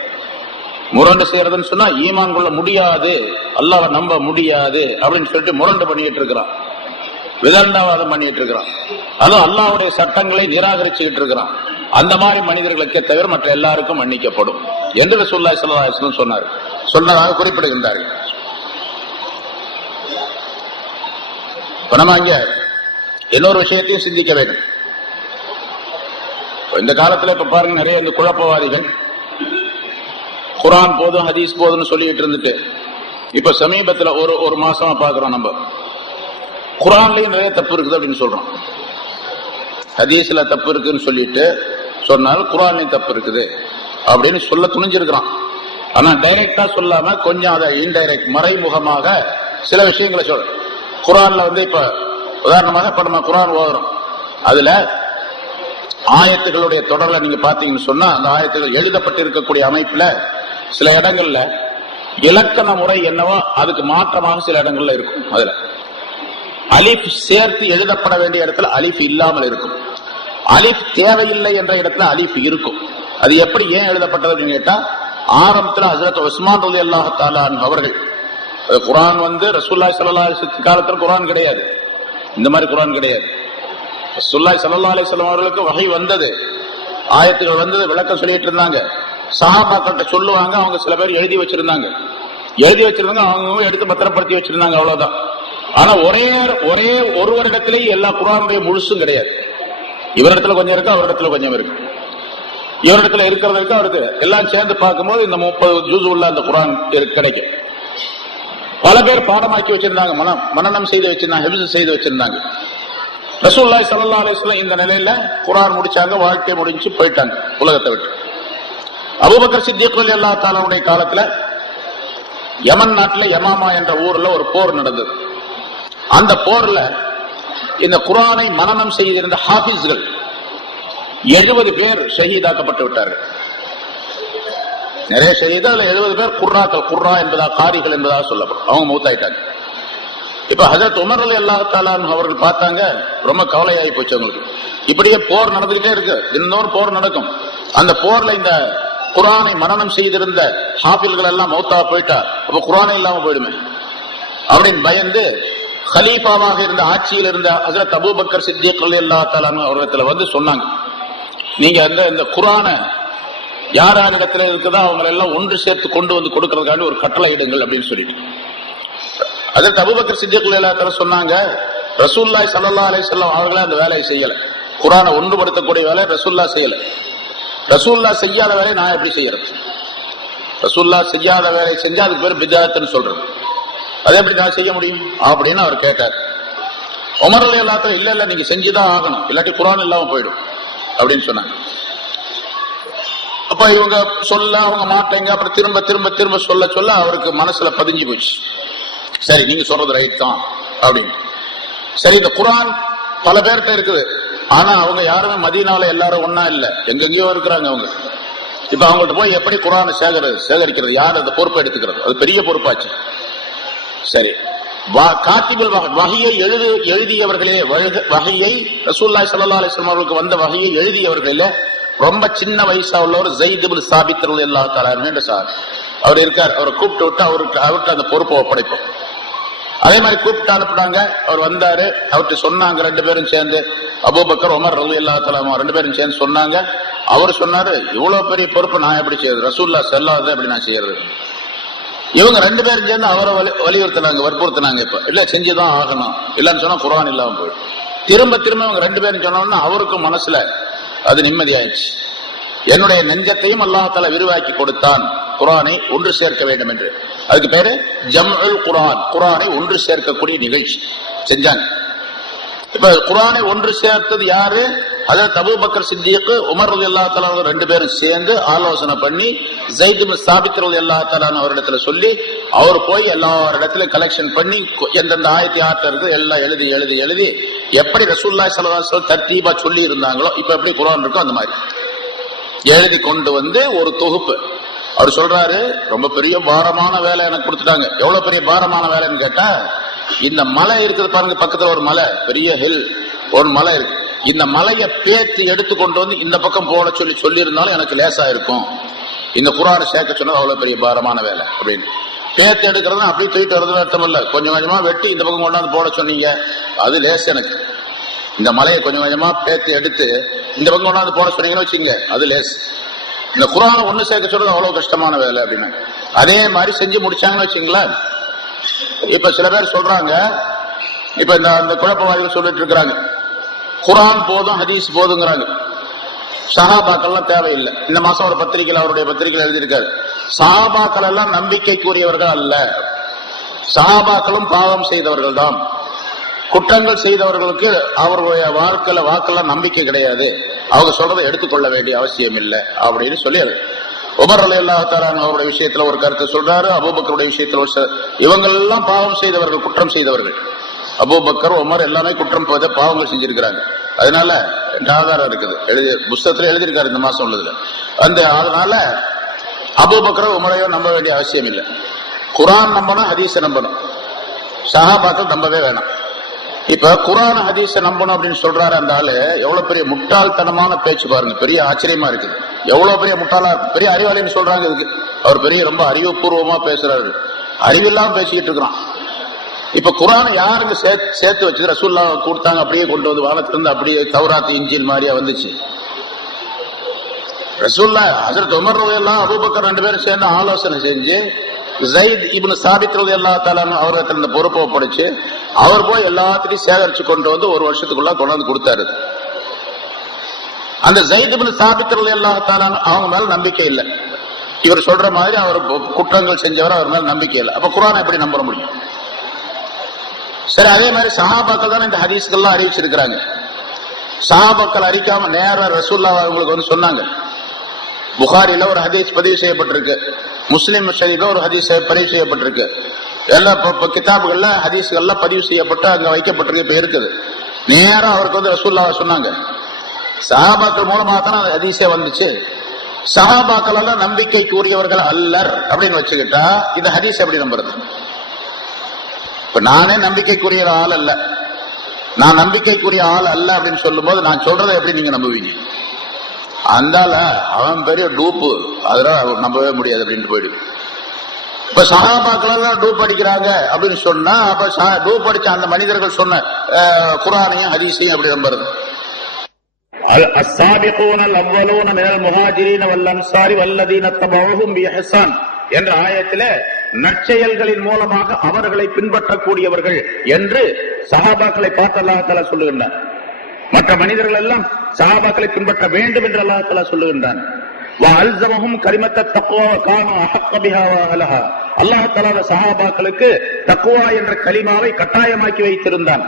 முரண்டு செய்யறதுன்னு சொன்னா ஈமான் கொள்ள முடியாது, அல்லாஹ்வை நம்ப முடியாது அப்படின்னு சொல்லிட்டு முரண்டு பண்ணிட்டு இருக்கிறான், விதண்டாவாதம் பண்ணிட்டு இருக்கிறான், அதுவும் அல்லாஹ்வுடைய சட்டங்களை நிராகரிச்சுக்கிட்டு இருக்கிறான். அந்த மாதிரி மனிதர்களுக்கு தவிர மற்ற எல்லாருக்கும் மன்னிக்கப்படும் என்று ரசூலுல்லாஹி ஸல்லல்லாஹு அலைஹி வஸல்லம் சொன்னதாக குறிப்பிடுகின்றார்கள். நம்ம அங்க இன்னொரு விஷயத்தையும் சிந்திக்க வேண்டும். இந்த காலத்துல இப்ப பாருங்க, நிறைய இந்த குழப்பவாதிகள் குர்ஆன் போதும் ஹதீஸ் போதும்னு சொல்லிட்டு இருந்துட்டு, இப்ப சமீபத்துல ஒரு மாசமா பாக்குறோம், நம்ம குர்ஆன்லயும் நிறைய தப்பு இருக்குது அப்படின்னு சொல்றோம், ஹதீஸ்ல தப்பு இருக்குன்னு சொல்லிட்டு சொன்னாலும் குர்ஆன்லயும் தப்பு இருக்குது அப்படின்னு சொல்ல துணிஞ்சிருக்கிறான். ஆனா டைரக்டா சொல்லாம கொஞ்சம் அதை இன்டைரக்ட் மறைமுகமாக சில விஷயங்களை சொல்ற. குர்ஆன்ல இப்ப உதாரணமாக இப்ப நம்ம குர்ஆன் ஓதுறோம், அதுல ஆயத்துகளுடைய தொடர்ல நீங்க பாத்தீங்கன்னு சொன்னா அந்த ஆயத்துகள் எழுதப்பட்டிருக்கக்கூடிய அமைப்புல சில இடங்கள்ல இலக்கண முறை என்னவோ அதுக்கு மாற்றமாக சில இடங்கள்ல இருக்கும். அதுல அலிஃப் சேர்த்து எழுதப்பட வேண்டிய இடத்துல அலிஃப் இல்லாமல் இருக்கும், அலிஃப் தேவையில்லை என்ற இடத்துல அலிஃப் இருக்கும். அது எப்படி ஏன் எழுதப்பட்டது அப்படின்னு கேட்டா, ஆரம்பத்துல ஹஜ்ரத் உஸ்மான் ரலியல்லாஹு தஆலா அன்ஹு அவர்கள், குர்ஆன் ரசூலுல்லாஹி ஸல்லல்லாஹு அலைஹி வஸல்லம் காலத்துல குர்ஆன் கிடையாது, இந்த மாதிரி குர்ஆன் கிடையாது. ரசூலுல்லாஹி ஸல்லல்லாஹு அலைஹி வஸல்லம் அவர்களுக்கு வஹி வந்தது, ஆயத்துகள் வந்தது, விளக்கம் சொல்லிட்டு இருந்தாங்க. சஹாபாக்கள்கிட்ட சொல்லுவாங்க, அவங்க சில பேர் எழுதி வச்சிருந்தாங்க, அவங்க எடுத்து பத்திரப்படுத்தி வச்சிருந்தாங்க, அவ்வளவுதான். ஆனா ஒரே ஒருவரிடத்திலேயே எல்லா குர்ஆனுடைய முழுசும் கிடையாது. இவரிடத்துல கொஞ்சம் இருக்கு, அவரிடத்துல கொஞ்சம் இருக்கு. இவரிடத்துல இருக்கிறதுக்கு அவருக்கு எல்லாம் சேர்ந்து பார்க்கும்போது இந்த 30 ஜுஸ் உள்ள அந்த குர்ஆன் கிடைக்கும். பல பேர் பாடமாக்கி வச்சிருந்தாங்க, மனனம் செய்து வச்சிருந்தாங்க, ஹிஃப்ஸ் செய்து வச்சிருந்தாங்க. ரசூலுல்லாஹி ஸல்லல்லாஹு அலைஹி வஸல்லம் இந்த நிலையில குர்ஆன் முடிச்சாங்க, வாழ்க்கை முடிஞ்சு போயிட்டாங்க உலகத்தை விட்டு. அபூபக்கர் சித்திக் ரலியல்லாஹு தஆலாவுடைய காலத்துல யமன் நாட்டுல யமாமா என்ற ஊர்ல ஒரு போர் நடந்தது. அந்த போர்ல இந்த குர்ஆனை மனனம் செய்திருந்த ஹாஃபிஸ்கள் 70 பேர் ஷஹீதாக்கப்பட்டு விட்டார்கள். நிறைய ஷஹீதா, அதுல 70 பேர் குர்ரா என்பதா காரிகள் என்பதாக சொல்லப்படும், அவங்க மௌத்தாயிட்டாங்க. இப்ப ஹஜ்ரத் உமர் ரலியல்லாஹு தஆலா அவர்கள் பார்த்தாங்க, ரொம்ப கவலையாகி போச்சு அவங்களுக்கு. இப்படியே போர் நடந்துகிட்டே இருக்கு, இன்னொரு போர் நடக்கும். அந்த போர்ல இந்த குர்ஆனை மனனம் செய்திருந்த ஹாஃபில்கள் எல்லாம் மௌத்தா போயிட்டா அப்ப குர்ஆனே இல்லாம போயிடுமே அப்படின்னு பயந்து கலீஃபாவாக இருந்த ஆட்சியில் இருந்த ஹஜ்ரத் அபூபக்கர் சித்திக் ரலியல்லாஹு தஆலா அவர்களிடத்துல சொன்னாங்க, நீங்க இந்த குர்ஆனை யார் யார் இடத்துல இருக்குதோ அவங்க எல்லாம் ஒன்று சேர்த்து கொண்டு வந்து கொடுக்கறதுக்காண்டி ஒரு கட்டளை இடுங்கள் அப்படின்னு சொல்லிட்டு அதற்கு அபூபக்கர் சித்திக் ரலியல்லாஹு சொன்னாங்க, ரசூலுல்லாஹி ஸல்லல்லாஹு அலைஹி வஸல்லம் அவர்களே அந்த வேலையை செய்யல. குர்ஆனை ஒன்றுபடுத்தக்கூடிய வேலை ரசூலுல்லாஹ் செய்யல. ரசூலுல்லாஹ் செய்யாத வேலையை நான் எப்படி செய்யறது? ரசூலுல்லாஹ் செய்யாத வேலையை செஞ்சா அதுக்கு பேர் பித்அத்னு சொல்றது. அதை எப்படி நான் செய்ய முடியும் அப்படின்னு அவர் கேட்டார். உமர் ரலியல்லாஹு இல்ல இல்ல நீங்க செஞ்சுதான் ஆகணும், இல்லாட்டி குர்ஆன் இல்லாம போயிடும் அப்படின்னு சொன்னாங்க. அப்ப இவங்க சொல்ல அவங்க மாட்டேங்க. அப்புறம் திரும்ப திரும்ப திரும்ப சொல்ல சொல்ல அவருக்கு மனசுல பதிஞ்சு போச்சு. சரி நீங்க சொல்றது ரைட் தான் அப்படின்னு. சரி இந்த குர்ஆன் பல பேர்கிட்ட இருக்குது, ஆனா அவங்க யாருமே மதீனால எல்லாரும் ஒன்னா இல்ல, எங்கெங்கயோ இருக்கிறாங்க அவங்க. இப்ப அவங்கள்ட்ட போய் எப்படி குர்ஆனை சேகரிக்கிறது, யார் அந்த பொறுப்பை எடுத்துக்கிறது? அது பெரிய பொறுப்பாச்சு. சரி காத்திபுல் வஹியை எழுதியவர்களே, வஹியை ரசூலுல்லாஹி ஸல்லல்லாஹு அலைஹி வஸல்லம் அவர்களுக்கு வந்த வஹியை எழுதியவர்களே ரொம்ப சின்ன வயசா உள்ள ஒரு ஸைத் இப்னு சாபித் ரலியல்லாஹு தஆலா என்ற சார் அவர் இருக்கார். அவரை கூப்பிட்டு விட்டு அவருக்கு அந்த பொறுப்பை ஒப்படைப்போம். அதே மாதிரி கூப்பிட்டு அனுப்புனாங்க. அவர் வந்தாரு, அவர்கிட்ட சொன்னாங்க ரெண்டு பேரும் சேர்ந்து, அபூபக்கர் உமர் ரலியல்லாஹு தஆலா ரெண்டு பேரும் சேர்ந்து சொன்னாங்க. அவர் சொன்னாரு, இவ்வளவு பெரிய பொறுப்பு நான் எப்படி செய்யறது, ரசூலுல்லாஹ் சொல்லாத எப்படி நான் செய்யறது? இவங்க ரெண்டு பேரும் சேர்ந்து அவரை வலியுறுத்தினாங்க, வற்புறுத்தினாங்க. இப்ப இல்ல செஞ்சுதான் ஆகணும், இல்லன்னு சொன்னா குர்ஆன் இல்லாம போயிடும். திரும்ப திரும்ப இவங்க ரெண்டு பேரும் சொன்னோம்னா அவருக்கும் மனசுல அது நிம்மதி ஆயிடுச்சு. என்னுடைய நெஞ்சத்தையும் அல்லாஹ் தஆலா விரிவாக்கி கொடுத்தான் குர்ஆனை ஒன்று சேர்க்க வேண்டும் என்று. அதுக்கு பேரு ஜம்உல் குர்ஆன், குர்ஆனை ஒன்று சேர்க்கக்கூடிய நிகழ்ச்சி செஞ்சாங்க. இப்ப குர்ஆனை ஒன்று சேர்த்தது யாரு? ஹஜ்ரத் அபூபக்கர் சித்திக், உமர் ரலியல்லாஹு தஆலா ரெண்டு பேரும் சேர்ந்து ஆலோசனை பண்ணி ஸைத் இப்னு சாபித் ரலியல்லாஹு தஆலா அவரிடத்துல சொல்லி, அவர் போய் எல்லா இடத்துல கலெக்ஷன் பண்ணி எந்தெந்த ஆயத்து யார்ட்ட இருக்கு எல்லாம் எழுதி எழுதி எழுதி எப்படி ரசூலுல்லாஹி ஸல்லல்லாஹு அலைஹி வஸல்லம் தர்தீபா சொல்லி இருந்தாங்களோ இப்ப எப்படி குர்ஆன் இருக்கோ அந்த மாதிரி எழுதி கொண்டு வந்து ஒரு தொகுப்பு. அவர் சொல்றாரு, ரொம்ப பெரிய பாரமான வேலை எனக்கு கொடுத்துட்டாங்க. எவ்வளவு பெரிய பாரமான வேலைன்னு கேட்டா, இந்த மலை இருக்குது பாருங்க, பக்கத்துல ஒரு மலை, பெரிய ஹில் ஒரு மலை இருக்கு. இந்த மலையை பேத்து எடுத்து கொண்டு வந்து இந்த பக்கம் போட சொல்லி இருந்தாலும் எனக்கு லேசா இருக்கும். இந்த குர்ஆனை சேர்க்க சொன்னது அவ்வளவு பெரிய பாரமான வேலை அப்படின்னு. பேத்து எடுக்கிறது அப்படியே தூக்கிட்டு வருதுன்னு அர்த்தம் இல்ல, கொஞ்சம் கொஞ்சமா வெட்டி இந்த பக்கம் கொண்டாந்து போட சொன்னீங்க, அது லேஸ் எனக்கு. இந்த மலையை கொஞ்சம் கொஞ்சமா பேத்து எடுத்து இந்த பக்கம் கொண்டாந்து போட சொன்னீங்கன்னு வச்சுங்க, அது லேஸ். இந்த குர்ஆனை ஒண்ணு சேர்க்க சொல்றது அவ்வளவு கஷ்டமான வேலை அப்படின்னு. அதே மாதிரி செஞ்சு முடிச்சாங்கன்னு வச்சுங்களேன். இப்ப சில பேர் சொல்றாங்க, இப்ப இந்த குழப்பவாதிகள் சொல்லிட்டு இருக்கிறாங்க, குர்ஆன் போதும் ஹதீஸ் போதுங்கிறாங்க, சஹாபாக்கள்லாம் தேவையில்லை. இந்த மாசம் ஒரு பத்திரிகையில் அவருடைய பத்திரிகையில் எழுதியிருக்காரு, சஹாபாக்கள் எல்லாம் நம்பிக்கைக்குரியவர்கள் அல்ல, சஹாபாக்களும் பாவம் செய்தவர்கள் தான், குற்றங்கள் செய்தவர்களுக்கு அவருடைய வாக்கெல்லாம் நம்பிக்கை கிடையாது, அவங்க சொல்றதை எடுத்துக்கொள்ள வேண்டிய அவசியம் இல்லை அப்படின்னு சொல்லி உமர் ரலியல்லாஹு தஆலா அவருடைய விஷயத்துல ஒரு கருத்து சொல்றாரு, அபூபக்கருடைய விஷயத்துல இவங்க எல்லாம் பாவம் செய்தவர்கள், குற்றம் செய்தவர்கள். அபூபக்கர் உமர் எல்லாமே குற்றம் பாவங்கள் செஞ்சிருக்கிறாங்க. அதனால ஆதாரம் இருக்குது, புஸ்தகத்துல எழுதியிருக்காரு இந்த மாசம் உள்ளதுல. அதனால அபூபக்கர் உமரையோ நம்ப வேண்டிய அவசியம் இல்லை. குர்ஆன் நம்பணும், ஹதீஸை நம்பணும், சஹாபாக்கள் நம்பவே வேணாம். இப்ப குர்ஆன் ஹதீஸை நம்பணும் அப்படின்னு சொல்றாரு அந்த ஆளு. எவ்வளவு பெரிய முட்டாள்தனமான பேச்சு பாருங்க, பெரிய ஆச்சரியமா இருக்குது. எவ்வளவு பெரிய முட்டாளா, பெரிய அறிவாளின்னு சொல்றாங்க இதுக்கு. அவர் பெரிய ரொம்ப அறிவுபூர்வமா பேசுறாரு, அறிவில்லாம பேசிக்கிட்டு இருக்கிறான். இப்ப குர்ஆனை யாருங்க சேர்த்து வச்சது? ரசூலுல்லாஹ் கொடுத்தாங்க, அப்படியே கொண்டு வந்து வானத்திலிருந்து அப்படியே தௌராத் இன்ஜீல் மாதிரியா வந்துச்சு. ரசூலுல்லாஹ் ஹஜ்ரத் உமர் ரலியல்லாஹு அபூபக்கர் ரெண்டு பேரும் சேர்ந்து ஆலோசனை செஞ்சு ஸைத் இப்னு சாபித் ரலியல்லாஹு தஆலா அவருக்கு அந்த பொறுப்பை ஒப்படைச்சு அவர் போய் எல்லாத்தையும் சேகரிச்சு கொண்டு வந்து ஒரு வருஷத்துக்குள்ள கொண்டு வந்து கொடுத்தாரு. அந்த ஸைத் இப்னு சாபித் ரலியல்லாஹு தஆலா அவங்க மேல நம்பிக்கை இல்லை. இவர் சொல்ற மாதிரி அவர் குற்றங்கள் செஞ்சவர், அவர் மேல நம்பிக்கை இல்லை. அப்ப குர்ஆனை எப்படி நம்ப முடியும்? சரி, அதே மாதிரி சஹாபாக்கள் தான் இந்த ஹதீஸ்கள்லாம் அறிவிச்சிருக்கிறாங்க. சஹாபாக்கள் அறிக்காம நேர ரசூலுல்லாஹ் அவங்களுக்கு வந்து சொன்னாங்க. புகாரில ஒரு ஹதீஸ் பதிவு செய்யப்பட்டிருக்கு, முஸ்லிம் ஷரீஃப்ல ஒரு ஹதீஸ் பதிவு செய்யப்பட்டிருக்கு, எல்லா கிதாபுகள்ல ஹதீஸ்கள்ல பதிவு செய்யப்பட்டு அங்க வைக்கப்பட்டிருக்கு, இப்ப இருக்குது. நேரம் அவருக்கு வந்து ரசூலுல்லாஹ் சொன்னாங்க. சஹாபாக்கள் மூலமா தான் அந்த ஹதீஸே வந்துச்சு. சஹாபாக்கள் எல்லாம் நம்பிக்கைக்குரியவர்கள் அல்லர் அப்படின்னு வச்சுக்கிட்டா இந்த ஹதீஸ் எப்படி நம்புறது? இப்ப நானே நம்பிக்கைக்குரிய ஆள் அல்ல, நான் நம்பிக்கைக்குரிய ஆள் அல்ல அப்படின்னு சொல்லும் போது நான் சொல்றதை எப்படி நீங்க நம்புவீங்க? அந்தால அவன் பெரிய டூப்பு, அதெல்லாம் நம்பவே முடியாது அப்படின்ட்டு போயிடுது. இப்ப சஹாபாக்கள் எல்லாம் டூப் அடிக்கிறாங்க அப்படின்னு சொன்னா, அப்ப டூப் அடிச்ச அந்த மனிதர்கள் சொன்ன குர்ஆனையும் ஹதீஸையும் எப்படி நம்புறது? السابقون الاولون من المهاجرين والانصار والذين اتبعوهم باحسان என்ற ஆயத்திலே நற்செயல்களின் மூலமாக அவர்களை பின்பற்றக்கூடியவர்கள் என்று சஹாபாக்களை பார்த்து அல்லாஹ் தஆலா சொல்லுகின்றான். மற்ற மனிதர்கள் எல்லாம் சஹாபாக்களை பின்பற்ற வேண்டும் என்று அல்லாஹ் தஆலா சொல்லுகின்றான். வஅல்ஸமஹும் கலிமத்த தக்வா கானு அஹக்க பிஹா வஅலஹா. அல்லாஹ் தஆலா சஹாபாக்களுக்கு தக்வா என்ற கலிமாவை கட்டாயமாக்கி வைத்திருந்தான்.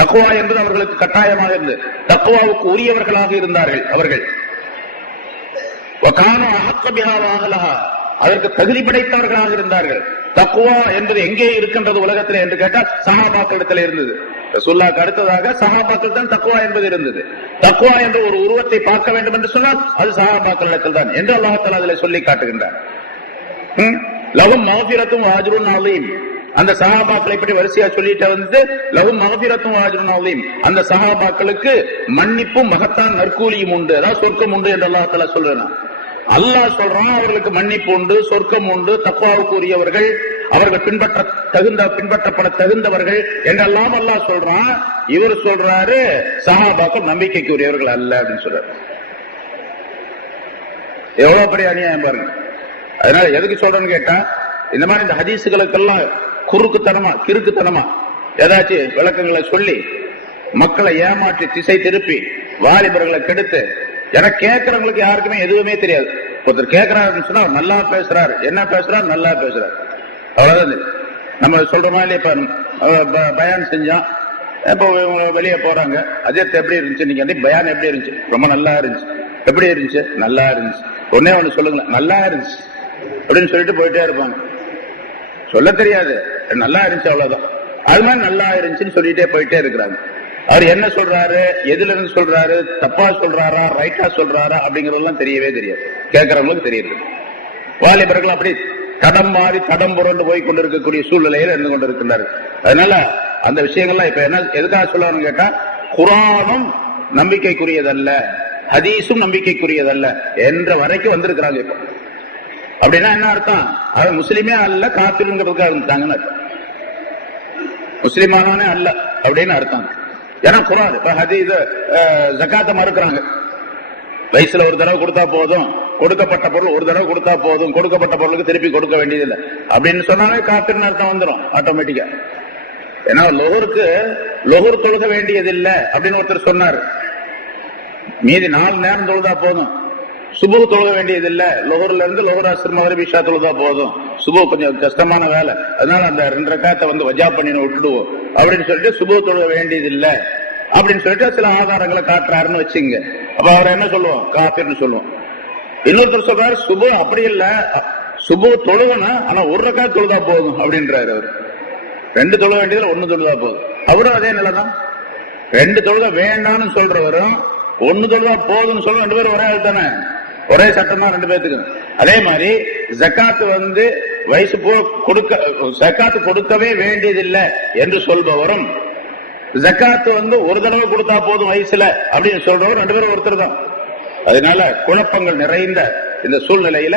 தக்வா என்பது அவர்களுக்கு கட்டாயமாக இருந்தது. தக்வாவுக்கு உரியவர்களாக இருந்தார்கள் அவர்கள். வகானு அஹக்க பிஹா வஅலஹா, அதற்கு தகுதி படைத்தவர்களாக இருந்தார்கள். தக்வா என்பது எங்கே இருக்கின்றது உலகத்தில் என்று கேட்டால் சஹாபாக்களிடத்தில் இருந்தது. ரசூலுல்லாஹ்வுக்கு அடுத்ததாக சஹாபாக்கள் தான் தக்வா என்பது இருந்தது. தக்வா என்ற ஒரு உருவத்தை பார்க்க வேண்டும் என்று சொன்னால் அது சஹாபாக்களிடத்தில் தான் என்று அல்லாஹ் தஆலா அதிலே சொல்லி காட்டுகின்றார். லஹும் மக்ஃபிரத்தும் வஅஜ்ருன் அலீம். அந்த சஹாபாக்களை பற்றி வரிசையா சொல்லிட்டு வந்து லஹும் மக்ஃபிரத்தும் வஅஜ்ருன் அலீம், அந்த சஹாபாக்களுக்கு மன்னிப்பும் மகத்தான் நற்கூலியும் உண்டு, அதாவது சொர்க்கம் உண்டு என்று அல்லாஹ் தஆலா சொல்றான். அல்லாஹ் சொல்றான் அவர்களுக்கு மன்னிப்பு உண்டு, சொர்க்கம் உண்டு, தக்வாவுக்கு உரியவர்கள், அவர்கள் பின்பற்றப்பட தகுந்தவர்கள் என்றெல்லாம் அல்லாஹ் சொல்றான். இவர் சொல்றாரு சஹாபாக்கள் நம்பிக்கைக்கு உரியவர்கள் அல்ல அப்படின்னு சொல்றாரு. எவ்வளவு பெரிய அநியாயம் பாருங்க. அதனால எதுக்கு சொல்றேன்னு கேட்டா, இந்த மாதிரி இந்த ஹதீசுகளுக்கெல்லாம் கிறுக்குத்தனமா ஏதாச்சும் விளக்கங்களை சொல்லி மக்களை ஏமாற்றி திசை திருப்பி வாலிபர்களை கெடுத்து, எனக்கு கேட்கறவங்களுக்கு யாருக்குமே எதுவுமே தெரியாது. ஒருத்தர் கேட்கிறாருன்னு சொன்னா நல்லா பேசுறாரு, என்ன பேசுறாரு, நல்லா பேசுறாரு, அவ்வளவுதான். நம்ம சொல்ற மாதிரி இப்ப பயான் செஞ்சோம், இப்போ வெளியே போறாங்க, அஜித் எப்படி இருந்துச்சு நீங்க பயான் எப்படி இருந்துச்சு, ரொம்ப நல்லா இருந்துச்சு, எப்படி இருந்துச்சு, நல்லா இருந்துச்சு, ஒன்னே ஒண்ணு சொல்லுங்களேன், நல்லா இருந்துச்சு அப்படின்னு சொல்லிட்டு போயிட்டே இருப்பாங்க. சொல்ல தெரியாது, நல்லா இருந்துச்சு அவ்வளவுதான். அது மாதிரி நல்லா இருந்துச்சுன்னு சொல்லிட்டே போயிட்டே இருக்கிறாங்க. அவர் என்ன சொல்றாரு, எதுல இருந்து சொல்றாரு, தப்பா சொல்றாரா ரைட்டா சொல்றாரா அப்படிங்கறதெல்லாம் தெரியவே தெரியாது, கேட்கறவங்களுக்கு தெரியுது. வாலிபர்கள் அப்படி தடம் மாறி தடம் புரண்டு போய் கொண்டிருக்கக்கூடிய சூழ்நிலையில் இருந்து கொண்டிருக்கிறார்கள். அதனால அந்த விஷயங்கள்லாம் இப்ப என்ன எதுக்காக சொல்லணும்னு கேட்டா, குர்ஆனும் நம்பிக்கைக்குரியதல்ல, ஹதீஸும் நம்பிக்கைக்குரியதல்ல என்ற வரைக்கும் வந்திருக்கிறாங்க. இப்ப அப்படின்னா என்ன அர்த்தம், அவன் முஸ்லிமே அல்ல காபிருங்கிறதுக்காக இருந்தாங்கன்னு அர்த்தம். முஸ்லிமானவனே அல்ல அப்படின்னு அர்த்தம். ஏன்னா குர்ஆன் இப்ப ஹதீஸ் ஜகாத்தை மறுக்கிறாங்க. வயசுல ஒரு தடவை கொடுத்தா போதும், கொடுக்கப்பட்ட பொருள் ஒரு தடவை கொடுத்தா போதும், கொடுக்கப்பட்ட பொருளுக்கு திருப்பி கொடுக்க வேண்டியதில்லை அப்படின்னு சொன்னாலே காபிர்னு அர்த்தம் வந்துடும் ஆட்டோமேட்டிக்கா. ஏன்னா லொஹர் தொழுக வேண்டியதில்லை அப்படின்னு ஒருத்தர் சொன்னார். மீதி 4 நேரம் தொழுதா போதும், சுபு தொழுக வேண்டியதில்லை, லொஹர்ல இருந்து லொஹர் அஸ்ர் மக்ரிப் இஷா தொழுதா போதும், சுபு கொஞ்சம் கஷ்டமான வேலை, அதனால அந்த 2 ரக்காத்தை வஜா பண்ணி விட்டுடுவோம் அப்படின்னு சொல்லிட்டு சுபு தொழுக வேண்டியதில்லை அப்படின்னு சொல்லிட்டு சில ஆதாரங்களை காட்டுறாருன்னு வச்சுங்க. அப்ப அவர் என்ன சொல்லுவோம், காபிர்னு சொல்லுவோம். இன்னொருத்தர் சொல்றாரு சுபு அப்படி இல்ல, சுபு தொழுவணும் ஆனா 1 ரக்காத் தொழுதா போதும் அப்படின்றாரு. அவர் 2 தொழுக வேண்டியதுல 1 தொழுதா போதும். அவரும் அதே நிலைதான். 2 தொழுக வேண்டாம்னு சொல்றவரும் 1 தொழுதா போதும்னு சொல்ற 2 பேரும் ஒரே ஆள் தானே, ஒரே சட்டம் தான் 2 பேத்துக்கு. அதே மாதிரி ஜக்காத்து வயசு ஜக்காத்து கொடுக்கவே வேண்டியதில்லை என்று சொல்பவரும், ஜக்காத்து 1 தடவை கொடுத்தா போதும் வயசுல அப்படின்னு சொல்றவர் 2 பேரும் ஒருத்தர் தான். அதனால குழப்பங்கள் நிறைந்த இந்த சூழ்நிலையில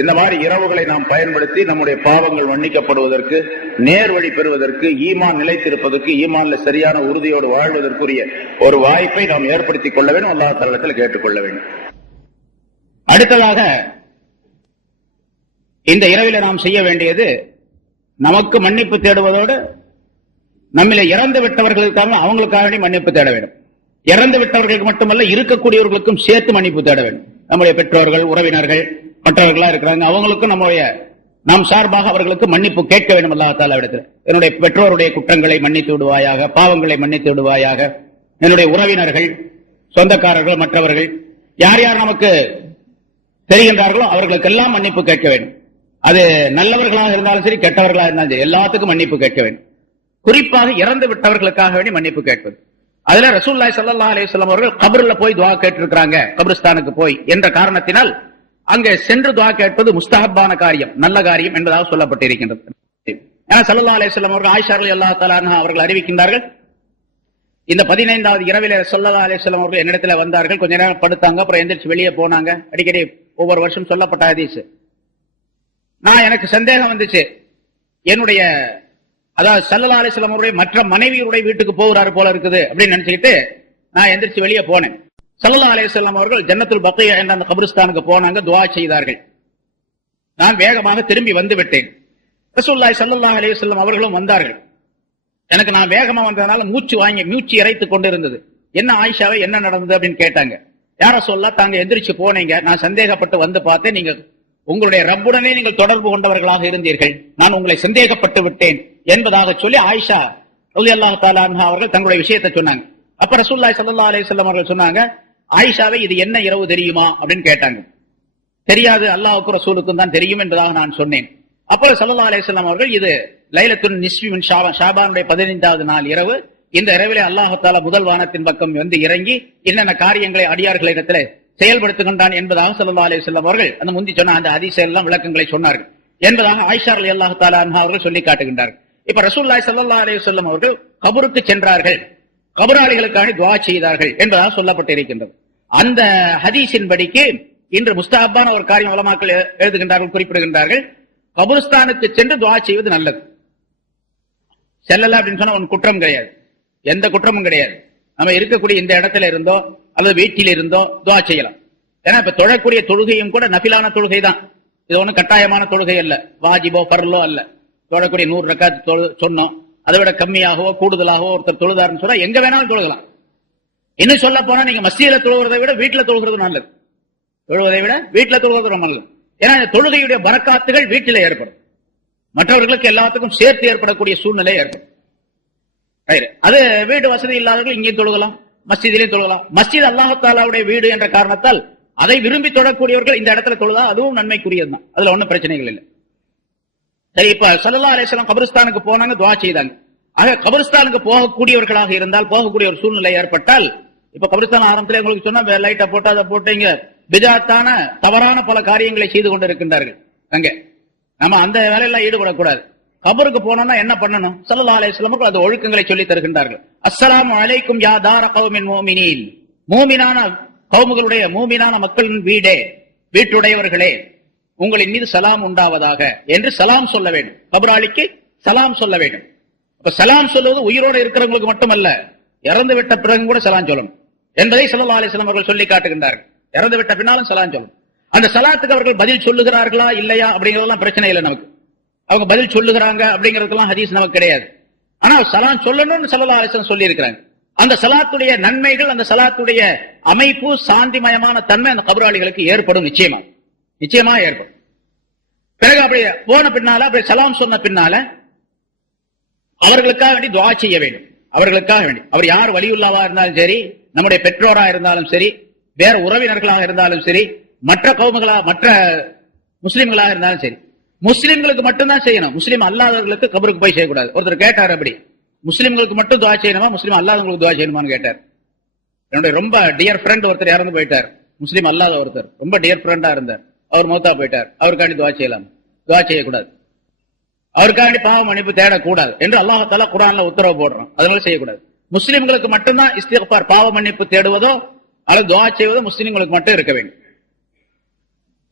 இந்த மாதிரி இரவுகளை நாம் பயன்படுத்தி நம்முடைய பாவங்கள் மன்னிக்கப்படுவதற்கு, நேர் வழி பெறுவதற்கு, ஈமான் நிலைத்திருப்பதற்கு, ஈமான்ல சரியான உறுதியோடு வாழ்வதற்குரிய ஒரு வாய்ப்பை நாம் ஏற்படுத்திக் கொள்ள வேண்டும், அல்லாஹ் தஆலாவிடத்தில் கேட்டுக்கொள்ள வேண்டும். அடுத்ததாக இந்த இரவில நாம் செய்ய வேண்டியது, நமக்கு மன்னிப்பு தேடுவதோடு நம்மில இறந்து விட்டவர்களுக்காக அவங்களுக்காக மன்னிப்பு தேட வேண்டும். இறந்து விட்டவர்களுக்கு மட்டுமல்ல, இருக்கக்கூடியவர்களுக்கும் சேர்த்து மன்னிப்பு தேட வேண்டும். நம்முடைய பெற்றோர்கள், உறவினர்கள், மற்றவர்களா இருக்கிறாங்க, அவங்களுக்கும் நாம் சார்பாக அவர்களுக்கு மன்னிப்பு கேட்க வேண்டும் அல்லாஹ் தஆலாவிடத்தில். என்னுடைய பெற்றோருடைய குற்றங்களை மன்னித்து விடுவாயாக, பாவங்களை மன்னித்து விடுவாயாக, என்னுடைய உறவினர்கள், சொந்தக்காரர்கள், மற்றவர்கள் யார் யார் நமக்கு தெரிகின்றார்களோ அவர்களுக்கெல்லாம் மன்னிப்பு கேட்க வேண்டும். அது நல்லவர்களாக இருந்தாலும் சரி, கெட்டவர்களாக இருந்தாலும் சரி, எல்லாத்துக்கும் மன்னிப்பு கேட்க வேண்டும். குறிப்பாக இறந்து விட்டவர்களுக்காக வேண்டி மன்னிப்பு கேட்பது. அதுல ரசூலுல்லாஹி ஸல்லல்லாஹு அலைஹி வஸல்லம் அவர்கள் கபர்ல போய் துஆ கேட்டிருக்கிறாங்க, கபிரிஸ்தானுக்கு போய் என்ற காரணத்தினால் அங்கே சென்று துஆ கேட்பது முஸ்தஹப்பான காரியம், நல்ல காரியம் என்பதாக சொல்லப்பட்டிருக்கின்றது. ஏன்னா ஸல்லல்லாஹு அலைஹி வஸல்லம் அவர்கள் ஆயிஷா ரலியல்லாஹு தஆலா அன்ஹா அவர்கள் அறிவிக்கின்றார்கள், இந்த 15வது இரவிலே ஸல்லல்லாஹு அலைஹி வஸல்லம் அவர்கள் என்னிடத்துல வந்தார்கள், கொஞ்ச நேரம் படுத்தாங்க, அப்புறம் எந்திரிச்சு வெளியே போனாங்க. அடிக்கடி ஒவ்வொரு வருஷம் சொல்லப்பட்ட ஹதீஸ். எனக்கு சந்தேகம் வந்துச்சு, என்னுடைய அதாவது ஸல்லல்லாஹு அலைஹி வஸல்லம் அவருடைய மற்ற மனைவியருடைய வீட்டுக்கு போகிறாரு போல இருக்குது அப்படின்னு நினைச்சுக்கிட்டு நான் எந்திரிச்சு வெளியே போனேன். ஸல்லல்லாஹு அலைஹி வஸல்லம் அவர்கள் ஜன்னத்துல் பக்கியா என்ற அந்த கபிரிஸ்தானுக்கு போனாங்க, துஆ செய்தார்கள். நான் வேகமாக திரும்பி வந்து விட்டேன். ரசூலுல்லாஹி ஸல்லல்லாஹு அலைஹி வஸல்லம் அவர்களும் வந்தார்கள். எனக்கு நான் வேகமா வந்ததனால மூச்சு இறைத்துக் கொண்டிருந்தது. என்ன ஆயிஷாவை என்ன நடந்தது அப்படின்னு கேட்டாங்க. யார சொல்லா தாங்க எந்திரிச்சு போனீங்க, நான் சந்தேகப்பட்டு வந்து பார்த்தேன், நீங்க உங்களுடைய ரப்புடனே நீங்கள் தொடர்பு கொண்டவர்களாக இருந்தீர்கள், நான் உங்களை சந்தேகப்பட்டு விட்டேன் என்பதாக சொல்லி ஆயிஷா ரலியல்லாஹு தஆலா அன்ஹா அவர்கள் தங்களுடைய விஷயத்தை சொன்னாங்க. அப்ப ரசூலுல்லாஹி ஸல்லல்லாஹு அலைஹி வஸல்லம் அவர்கள் சொன்னாங்க, ஆயிஷாவை இது என்ன இரவு தெரியுமா அப்படின்னு கேட்டாங்க. தெரியாது, அல்லாஹ்வுக்கும் ரசூலுக்கும் தான் தெரியும் என்பதாக நான் சொன்னேன். அப்ப ஸல்லல்லாஹு அலைஹி வஸல்லம் அவர்கள் இது லைலத்துன் நிஸ்ஃபி மின் ஷாபானுடைய 15வது நாள் இரவு, இந்த இரவிலே அல்லாஹ் தஆலா முதல் வானத்தின் பக்கம் வந்து இறங்கி என்னென்ன காரியங்களை அடியார்களிடத்திலே செயல்படுத்துகின்றான் என்பதாக ஸல்லல்லாஹு அலைஹி வஸல்லம் அவர்கள் அந்த முந்தி சொன்ன அந்த ஹதீஸ் எல்லாம் விளக்கங்களை சொன்னார்கள் என்பதாக ஆயிஷா ரலியல்லாஹு தஆலா அன்ஹா அவர்கள் சொல்லி காட்டுகின்றார்கள். இப்ப ரசூலுல்லாஹி ஸல்லல்லாஹு அலைஹி வஸல்லம் அவர்கள் கபருக்கு சென்றார்கள், கபராளிகளுக்காக துஆ செய்தார்கள் என்பதாக சொல்லப்பட்டிருக்கின்றது. அந்த ஹதீஸின் படிக்கு இன்று முஸ்தஹப்பான ஒரு காரியம் உலமாக்கள் எழுதுகின்றார்கள், குறிப்பிடுகின்றார்கள். கபருஸ்தானுக்கு சென்று துஆ செய்வது நல்லது. செல்லல அப்படின்னு சொன்னா ஒரு குற்றம் கிடையாது, எந்த குற்றமும் கிடையாது. நம்ம இருக்கக்கூடிய இந்த இடத்துல இருந்தோ அல்லது வீட்டில் இருந்தோ துஆ செய்யலாம். ஏன்னா இப்ப தொழக்கூடிய தொழுகையும் கூட நஃபிலான தொழுகை தான், இது ஒன்றும் கட்டாயமான தொழுகை அல்ல, வாஜிபோ பர்லோ அல்ல. தொழக்கூடிய 100 ரக்காத் சொன்னோம், அதை விட கம்மியாகவோ கூடுதலாகவோ ஒருத்தர் தொழுதாருன்னு சொன்னா எங்க வேணாலும் தொழுகலாம். இன்னும் சொல்ல போனா நீங்க மஸ்ஜிதில தொழுகிறதை விட வீட்டுல தொழுகிறது நல்லது, தொழுவதை விட வீட்டுல தொழுகிறது ரொம்ப நல்லது. ஏன்னா இந்த தொழுகையுடைய பரக்காத்துகள் வீட்டில ஏற்படும், மற்றவர்களுக்கு எல்லாத்துக்கும் சேர்த்து ஏற்படக்கூடிய சூழ்நிலை ஏற்படும். அது வீடு வசதி இல்லாதவர்கள் இங்கேயும் தொழுகலாம், மஸ்ஜிதிலையும் தொழுகலாம். மஸ்ஜித் அல்லாஹ் தஆலாவுடைய வீடு என்ற காரணத்தால் அதை விரும்பி தொழக்கூடியவர்கள் இந்த இடத்துல தொழுதா அதுவும் நன்மைக்குரியதுதான், அதுல ஒன்றும் பிரச்சனைகள் இல்லை. சரி, இப்ப ஸல்லல்லாஹு அலைஹி வஸல்லம் கபரிஸ்தானுக்கு போனாங்க, துஆ செய்தாங்க. ஆக கபரிஸ்தானுக்கு போகக்கூடியவர்களாக இருந்தால், போகக்கூடிய ஒரு சூழ்நிலை ஏற்பட்டால், இப்ப கபரிஸ்தான் ஆரம்பத்திலே உங்களுக்கு சொன்னா லைட்டை போட்டு அதை போட்டீங்க, பிஜாத்தான தவறான பல காரியங்களை செய்து கொண்டிருக்கின்றார்கள். அங்க நம்ம அந்த வேலையெல்லாம் ஈடுபடக்கூடாது. கபருக்கு போனோம்னா என்ன பண்ணணும்? ஸல்லல்லாஹு அலைஹி வஸல்லம் அந்த ஒழுக்கங்களை சொல்லி தருகின்றார்கள். அஸ்ஸலாமு அலைக்கும் யா தார கௌமின் முஃமினீன், மூமினான கௌமுகளுடைய மூமினான மக்களின் வீடே, வீட்டுடையவர்களே, உங்களின் மீது சலாம் உண்டாவதாக என்று சலாம் சொல்ல வேண்டும். கபராளிக்கு சலாம் சொல்ல வேண்டும். அப்ப சலாம் சொல்லுவது உயிரோடு இருக்கிறவங்களுக்கு மட்டுமல்ல, இறந்து விட்ட பிறகு கூட சலாம் சொல்லணும் என்பதை ஸல்லல்லாஹு அலைஹி வஸல்லம் அவர்கள் சொல்லி காட்டுகின்றார்கள். இறந்து விட்ட பின்னாலும் சலாம் சொல்லணும். அந்த சலாத்துக்கு அவர்கள் பதில் சொல்லுகிறார்களா இல்லையா அப்படிங்கறதெல்லாம் பிரச்சனை இல்லை நமக்கு. அவங்க பதில் சொல்லுகிறாங்க அப்படிங்கறதுக்கெல்லாம் ஹதீஸ் நமக்கு கிடையாது. ஆனால் சலாம் சொல்லணும்னு ஸல்லல்லாஹு அலைஹி வஸல்லம் சொல்லி இருக்கிறாங்க. அந்த சலாத்துடைய நன்மைகள், அந்த சலாத்துடைய அமைப்பு, சாந்திமயமான தன்மை அந்த கபராளிகளுக்கு ஏற்படும், நிச்சயமா ஏற்படும். பிறகு அப்படி போன பின்னால, அப்படி சலாம் சொன்ன பின்னால அவர்களுக்காக வேண்டி துஆ செய்ய வேண்டும். அவர்களுக்காக வேண்டி, அவர் யார் வலியுல்லாவா இருந்தாலும் சரி, நம்முடைய பெற்றோரா இருந்தாலும் சரி, வேற உறவினர்களாக இருந்தாலும் சரி, மற்ற கௌமுகளா மற்ற முஸ்லிம்களாக இருந்தாலும் சரி, முஸ்லிம்களுக்கு மட்டும்தான் செய்யணும், முஸ்லிம் அல்லாதவர்களுக்கு கபருக்கு போய் செய்யக்கூடாது. ஒருத்தர் கேட்டார், அப்படி முஸ்லிம்களுக்கு மட்டும் துஆ செய்யணுமா, முஸ்லிம் அல்லாதவங்களுக்கு துஆ செய்யணுமான்னு கேட்டார். என்னுடைய ரொம்ப டியர் ஃப்ரெண்ட் ஒருத்தர் இறந்து போயிட்டார், முஸ்லிம் அல்லாத ஒருத்தர், ரொம்ப டியர் ஃப்ரெண்டா இருந்தார், அவர் மௌத்தா போயிட்டார். அவருக்காண்டி துஆ செய்யலாம்? துஆ செய்யக்கூடாது. அவருக்காண்டி பாவ மன்னிப்பு தேடக்கூடாது என்று அல்லாஹ் தஆலா குர்ஆன்ல உத்தரவு போடுறோம். அதனால செய்யக்கூடாது. முஸ்லிம்களுக்கு மட்டும்தான் இஸ்திக்பார், பாவ மன்னிப்பு தேடுவதோ அல்லது துஆ செய்வதோ முஸ்லிம்களுக்கு மட்டும் இருக்க வேண்டும்.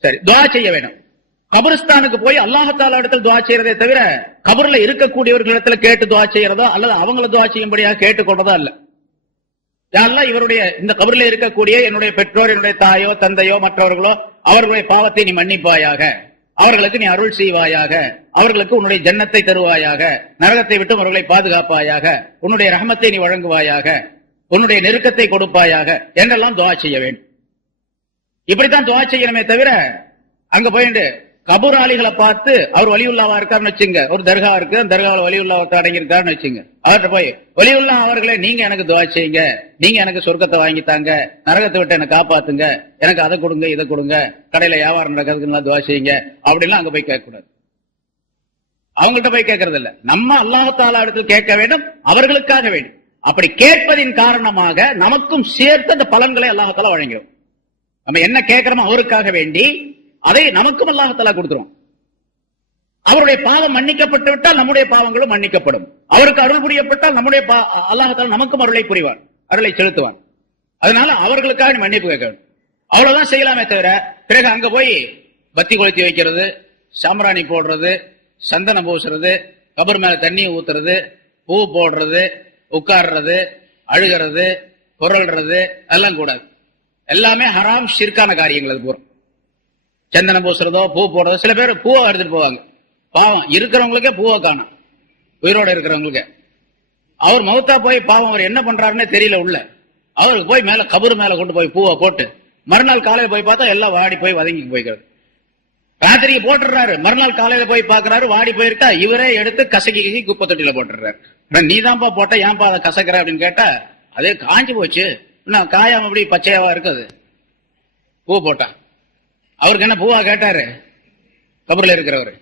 சரி, துஆ செய்ய வேண்டும். கபரிஸ்தானுக்கு போய் அல்லாஹ் தஆலா இடத்துல துஆ செய்யறதே தவிர கபர்ல இருக்கக்கூடியவர்களிடத்துல கேட்டு துஆ செய்யறதோ அல்லது அவங்கள துஆ செய்யும்படியாக கேட்டுக்கொள்றதோ அல்ல. யா அல்லாஹ், இவருடைய இந்த கபரில் இருக்கக்கூடிய என்னுடைய பெற்றோர், என்னுடைய தாயோ தந்தையோ மற்றவர்களோ, அவர்களுடைய பாவத்தை நீ மன்னிப்பாயாக, அவர்களுக்கு நீ அருள் செய்வாயாக, அவர்களுக்கு உன்னுடைய ஜன்னத்தை தருவாயாக, நரகத்தை விட்டு அவர்களை பாதுகாப்பாயாக, உன்னுடைய ரஹமத்தை நீ வழங்குவாயாக, உன்னுடைய நெருக்கத்தை கொடுப்பாயாக என்றெல்லாம் துஆ செய்ய வேண்டும். இப்படித்தான் துஆ செய்யணுமே தவிர அங்க போயிட்டு கபூராளிகளை பார்த்து அவர் வலியுல்லாவா இருக்காருன்னு வச்சுங்க, ஒரு தர்கா இருக்கு, அந்த தர்காவில் வலியுல்லா ஒருத்தர் அடங்கி இருக்காருன்னு வச்சுங்க, அவர்கிட்ட போய் வலியுல்லா அவர்களே நீங்க எனக்கு துஆ செய்யுங்க, நீங்க எனக்கு சொர்க்கத்தை வாங்கித்தாங்க, நரகத்தை விட்டு எனக்கு காப்பாத்துங்க, எனக்கு அதை கொடுங்க இதை கொடுங்க, கடையில வியாபாரம் நடக்கிறதுக்கு துஆ செய்யுங்க அப்படின்லாம் அங்க போய் கேட்கக்கூடாது. அவங்கள்ட்ட போய் கேட்கறது இல்ல, நம்ம அல்லாஹ் தஆலா இடத்தில் கேட்க வேண்டும், அவர்களுக்காக வேண்டும். அப்படி கேட்பதின் காரணமாக நமக்கும் சேர்த்து அந்த பலன்களை அல்லாஹ் தஆலா வழங்கிறோம். நம்ம என்ன கேட்கிறோமோ அவருக்காக வேண்டி அதை நமக்கும் அல்லாஹ் தஆலா கொடுத்துரும். அவருடைய பாவம் மன்னிக்கப்பட்டு விட்டால் நம்முடைய பாவங்களும் மன்னிக்கப்படும். அவருக்கு அருள் புரியப்பட்டால் நம்முடைய அல்லாஹ் தஆலா நமக்கும் அருளை புரிவார், அருளை செலுத்துவார். அதனால அவர்களுக்காக மன்னிப்பு கேட்க வேண்டும். அவ்வளவுதான் செய்யலாமே தவிர பிறகு அங்க போய் பத்தி கொளுத்தி வைக்கிறது, சாம்பிராணி போடுறது, சந்தனம் பூசுறது, கபர் மேல தண்ணி ஊத்துறது, பூ போடுறது, உட்கார்றது, அழுகிறது, புரள்றது, அதெல்லாம் கூடாது. எல்லாமே ஹராம் ஷிர்கான காரியங்கள். அது பூரா சந்தனம் பூசுறதோ பூ போடுறதோ. சில பேர் பூவை எடுத்துட்டு போவாங்க. பாவம் இருக்கிறவங்களுக்கே பூவை காணும், உயிரோட இருக்கிறவங்களுக்கு. அவர் மௌத்தா போய் பாவம் அவர் என்ன பண்றாருன்னே தெரியல. உள்ள அவருக்கு போய் மேல கபரு மேல கொண்டு போய் பூவை போட்டு மறுநாள் காலையில போய் பார்த்தா எல்லாம் வாடி போய் வதங்கி போய்க்கிறது. ராத்திரிக்கு போட்டுறாரு, மறுநாள் காலையில போய் பாக்குறாரு வாடி போயிருக்கா. இவரே எடுத்து கசக்கி குப்பை தொட்டியில போட்டுறாரு. நீ தான்ப்பா போட்ட, ஏன்பா அதை கசக்கிற அப்படின்னு கேட்டா அதே காஞ்சி போச்சு, இன்னும் காயாம அப்படி பச்சையாவா இருக்குது பூ போட்டா. அவருக்கு என்ன பூவா கேட்டாரு கபர்ல இருக்கிறவரு?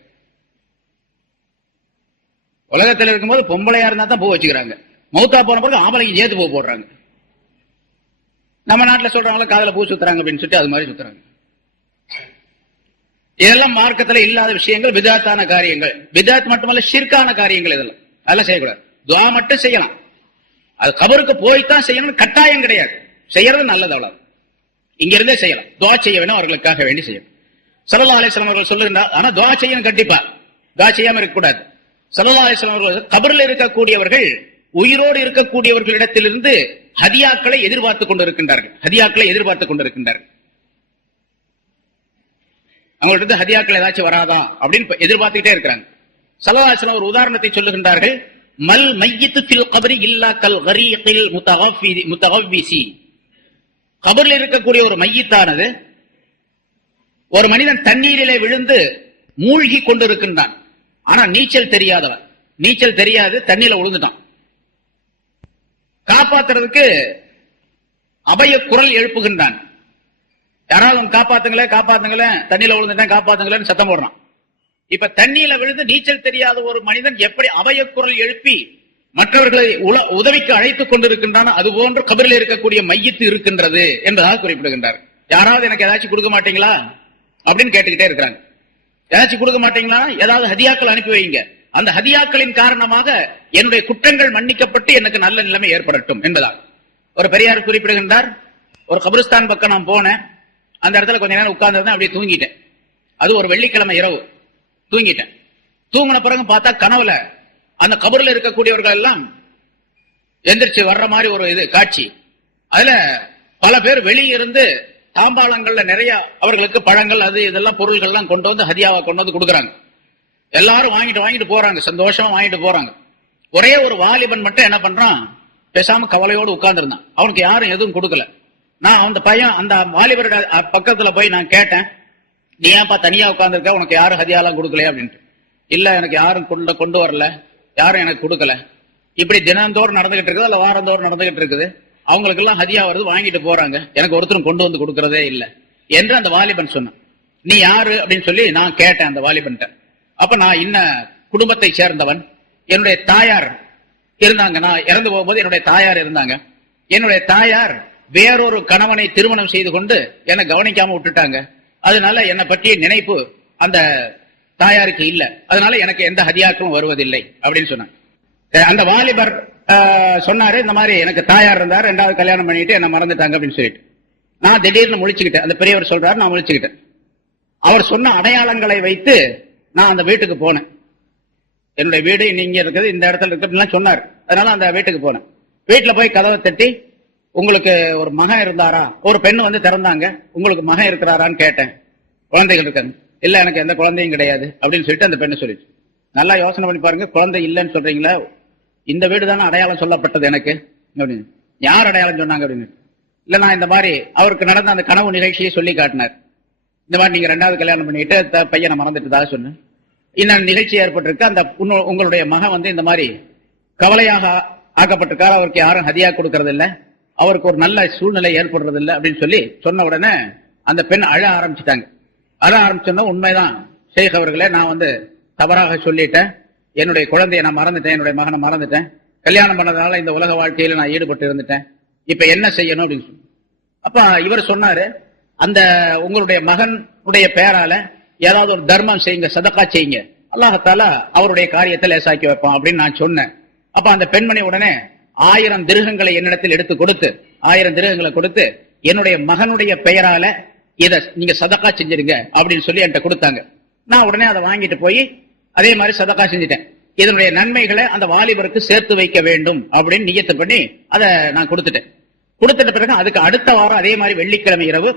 உலகத்தில் இருக்கும்போது பொம்பளையா இருந்தா தான் பூ வச்சுக்கிறாங்க, மௌத்தா போன பிறகு ஆம்பளைக்கு ஏத்து பூ போடுறாங்க. நம்ம நாட்டுல சொல்றாங்களா காதல பூ சுத்துறாங்க அப்படின்னு சொல்லிட்டு அது மாதிரி சுத்துறாங்க. இதெல்லாம் மார்க்கத்துல இல்லாத விஷயங்கள், பிதாத்தான காரியங்கள். பிதாத் மட்டுமல்ல ஷிர்கான காரியங்கள். இதெல்லாம் அதெல்லாம் செய்யக்கூடாது. துஆ மட்டும் செய்யலாம், அது கபருக்கு போய்தான் செய்யணும், கட்டாயம் கிடையாது. செய்யறது நல்லது, அவ்வளவு. இங்க இருந்தே செய்யலாம். துஆ செய்ய வேணும், அவர்களுக்காக வேண்டி செய்யணும். ஸல்லல்லாஹு அலைஹி வஸல்லம் அவர்கள் சொல்லுகிறார், ஆனா துஆ செய்யணும் கண்டிப்பா, துஆ செய்யாம இருக்க கூடாது. ஸல்லல்லாஹு அலைஹி வஸல்லம் அவர்கள் கபரில் இருக்கக்கூடியவர்கள் உயிரோடு இருக்கக்கூடியவர்களிடத்திலிருந்து ஹதியாக்களை எதிர்பார்த்துக் கொண்டிருக்கின்றார்கள். ஹதியாக்களை எதிர்பார்த்துக் கொண்டிருக்கின்றார்கள். அவங்கள்ட்ட ஹதியாக்கள் ஏதாச்சும் வராதா அப்படின்னு எதிர்பார்த்துக்கிட்டே இருக்கிறாங்க. ஸல்லல்லாஹு அலைஹி வஸல்லம் ஒரு உதாரணத்தை சொல்லுகின்றார்கள். மல் மையித்து ஃபில் கப்ரி இல்லா கல் கரீகில் முத்தகவ்விசி. கபரில் இருக்கக்கூடிய ஒரு மையத்தானது ஒரு மனிதன் தண்ணீரிலே விழுந்து மூழ்கி கொண்டிருக்கின்றான். ஆனா நீச்சல் தெரியாதவன், நீச்சல் தெரியாது, தண்ணீர்ல விழுந்துட்டான். காப்பாத்துறதுக்கு அபய குரல் எழுப்புகின்றான். யாராலும் காப்பாத்துங்களே காப்பாத்துங்களே, தண்ணியில விழுந்துட்டேன் காப்பாத்துங்களேன்னு சத்தம் போடுறான். இப்ப தண்ணியில விழுந்து நீச்சல் தெரியாத ஒரு மனிதன் எப்படி அபய குரல் எழுப்பி மற்றவர்களை உதவிக்கு அழைத்துக் கொண்டிருக்கின்றான், அதுபோன்று கபரில் இருக்கக்கூடிய மையத்து இருக்கின்றது என்பதாக குறிப்பிடுகின்றார். யாராவது எனக்கு ஏதாச்சும் கொடுக்க மாட்டீங்களா அப்படின்னு கேட்டுக்கிட்டே இருக்கிறாங்க. ஏதாச்சும் கொடுக்க மாட்டீங்களா, ஏதாவது ஹதியாக்கள் அனுப்பி வைங்க, அந்த ஹதியாக்களின் காரணமாக என்னுடைய குற்றங்கள் மன்னிக்கப்பட்டு எனக்கு நல்ல நிலைமை ஏற்படட்டும் என்பதாக ஒரு பெரியார் குறிப்பிடுகின்றார். ஒரு கபிரிஸ்தான் பக்கம் நான் போனேன், அந்த இடத்துல கொஞ்ச நேரம் உட்கார்ந்து அப்படியே தூங்கிட்டேன். அது ஒரு வெள்ளிக்கிழமை இரவு தூங்கிட்டேன். தூங்கின பிறகு பார்த்தா கனவுல அந்த கபரில் இருக்கக்கூடியவர்கள் எல்லாம் எந்திரிச்சு வர்ற மாதிரி ஒரு இது காட்சி. அதுல பல பேர் வெளியிருந்து தாம்பாளங்கள்ல நிறைய அவர்களுக்கு பழங்கள் அது இதெல்லாம் பொருள்கள் எல்லாம் கொண்டு வந்து ஹதியாவை கொண்டு வந்து கொடுக்குறாங்க. எல்லாரும் வாங்கிட்டு போறாங்க, சந்தோஷமா வாங்கிட்டு போறாங்க. ஒரே ஒரு வாலிபன் மட்டும் என்ன பண்றான், பேசாம கவலையோடு உட்கார்ந்து இருந்தான். அவனுக்கு யாரும் எதுவும் கொடுக்கல. நான் அந்த பையன் அந்த வாலிபரோட பக்கத்துல போய் நான் கேட்டேன், நீ ஏன்பா தனியா உட்கார்ந்துருக்க, உனக்கு யாரும் ஹதியாலாம் கொடுக்கலையா அப்படின்ட்டு. இல்ல எனக்கு யாரும் கொண்டு வரல, யாரும் எனக்கு கொடுக்கல. இப்படி தினந்தோறும் நடந்துகிட்டு இருக்குது, அல்ல வாரந்தோறும் நடந்துகிட்டு இருக்குது. அவங்களுக்கு எல்லாம் ஹதியா வருது, வாங்கிட்டு போறாங்க, எனக்கு ஒருத்தரும் கொண்டு வந்து கொடுக்கறதே இல்லை என்று அந்த வாலிபன் சொன்னான். நீ யாரு அப்படின்னு சொல்லி நான் கேட்டேன் அந்த வாலிபன்ட்ட. அப்ப நான் இன்ன குடும்பத்தை சேர்ந்தவன், என்னுடைய தாயார் இருந்தாங்க, நான் இறந்து போகும்போது என்னுடைய தாயார் இருந்தாங்க. என்னுடைய தாயார் வேறொரு கணவனை திருமணம் செய்து கொண்டு என்னை கவனிக்காம விட்டுட்டாங்க. அதனால என்னை பற்றிய நினைப்பு அந்த தாயாருக்கு இல்ல, அதனால எனக்கு எந்த ஹதியாக்களும் வருவதில்லை அப்படின்னு சொன்னாங்க. அந்த வாலிபர் சொன்னாரு, இந்த மாதிரி எனக்கு தாயார் இருந்தார், ரெண்டாவது கல்யாணம் பண்ணிட்டு என்ன மறந்துட்டாங்க அப்படின்னு சொல்லிட்டு. நான் திடீர்னு முழிச்சுக்கிட்டேன். அந்த பெரியவர் சொல்றாரு, நான் முழிச்சுக்கிட்டேன். அவர் சொன்ன அடையாளங்களை வைத்து நான் அந்த வீட்டுக்கு போனேன். என்னுடைய வீடு நீங்க இருக்குது, இந்த இடத்துல இருக்குன்னு சொன்னார். அதனால அந்த வீட்டுக்கு போனேன். வீட்டுல போய் கதவை தட்டி, உங்களுக்கு ஒரு மகன் இருந்தாரா, ஒரு பெண்ணு வந்து திறந்தாங்க, உங்களுக்கு மகன் இருக்கிறாரான்னு கேட்டேன். குழந்தைகள் இருக்காங்க. இல்ல எனக்கு எந்த குழந்தையும் கிடையாது அப்படின்னு சொல்லிட்டு அந்த பெண்ணு சொல்லிச்சு. நல்லா யோசனை பண்ணி பாருங்க, குழந்தை இல்லைன்னு சொல்றீங்களா, இந்த வீடு தானே அடையாளம் சொல்லப்பட்டது எனக்கு அப்படின்னு. யார் அடையாளம் சொன்னாங்க அப்படின்னு. இல்ல நான் இந்த மாதிரி அவருக்கு நடந்த அந்த கனவு நிகழ்ச்சியை சொல்லி காட்டினார். இந்த மாதிரி நீங்க ரெண்டாவது கல்யாணம் பண்ணிட்டு பையனை மறந்துட்டதாக சொன்னேன், இந்த நிகழ்ச்சி ஏற்பட்டிருக்கு, அந்த உங்களுடைய மகன் வந்து இந்த மாதிரி கவலையாக ஆக்கப்பட்டிருக்காரு, அவருக்கு யாரும் ஹதியா கொடுக்கறது இல்ல, அவருக்கு ஒரு நல்ல சூழ்நிலை ஏற்படுறது இல்லை அப்படின்னு சொல்லி சொன்ன உடனே அந்த பெண் அழ ஆரம்பிச்சுட்டாங்க. அழ ஆரம்பிச்சோன்னா, உண்மைதான் ஷேக் அவர்களே, நான் வந்து தவறாக சொல்லிட்டேன், என்னுடைய குழந்தைய நான் மறந்துட்டேன், என்னுடைய மகனை மறந்துட்டேன், கல்யாணம் பண்ணதுனால இந்த உலக வாழ்க்கையில நான் ஈடுபட்டு இருந்துட்டேன், இப்ப என்ன செய்யணும் அப்படின்னு சொல்லி. அப்ப இவர் சொன்னாரு, அந்த உங்களுடைய மகனுடைய பேரால ஏதாவது ஒரு தர்மம் செய்யுங்க, சதக்கா செய்யுங்க, அல்லாஹ்தால அவருடைய காரியத்தை லேசாக்கி வைப்பான் அப்படின்னு நான் சொன்னேன். அப்ப அந்த பெண்மணி உடனே 1000 திரகங்களை என்னிடத்தில் எடுத்து கொடுத்து, 1000 திரகங்களை கொடுத்து, என்னுடைய மகனுடைய பெயரால இதை நீங்க சதக்கா செஞ்சிருங்க அப்படின்னு சொல்லி என்கிட்ட கொடுத்தாங்க. நான் உடனே அதை வாங்கிட்டு போய் அதே மாதிரி சதக்கா செஞ்சுட்டேன். இதனுடைய நன்மைகளை அந்த வாலிபருக்கு சேர்த்து வைக்க வேண்டும் அப்படின்னு நியத்து பண்ணி அதை நான் கொடுத்துட்டேன். கொடுத்துட்ட பிறகு அதுக்கு அடுத்த வாரம் அதே மாதிரி வெள்ளிக்கிழமை இரவு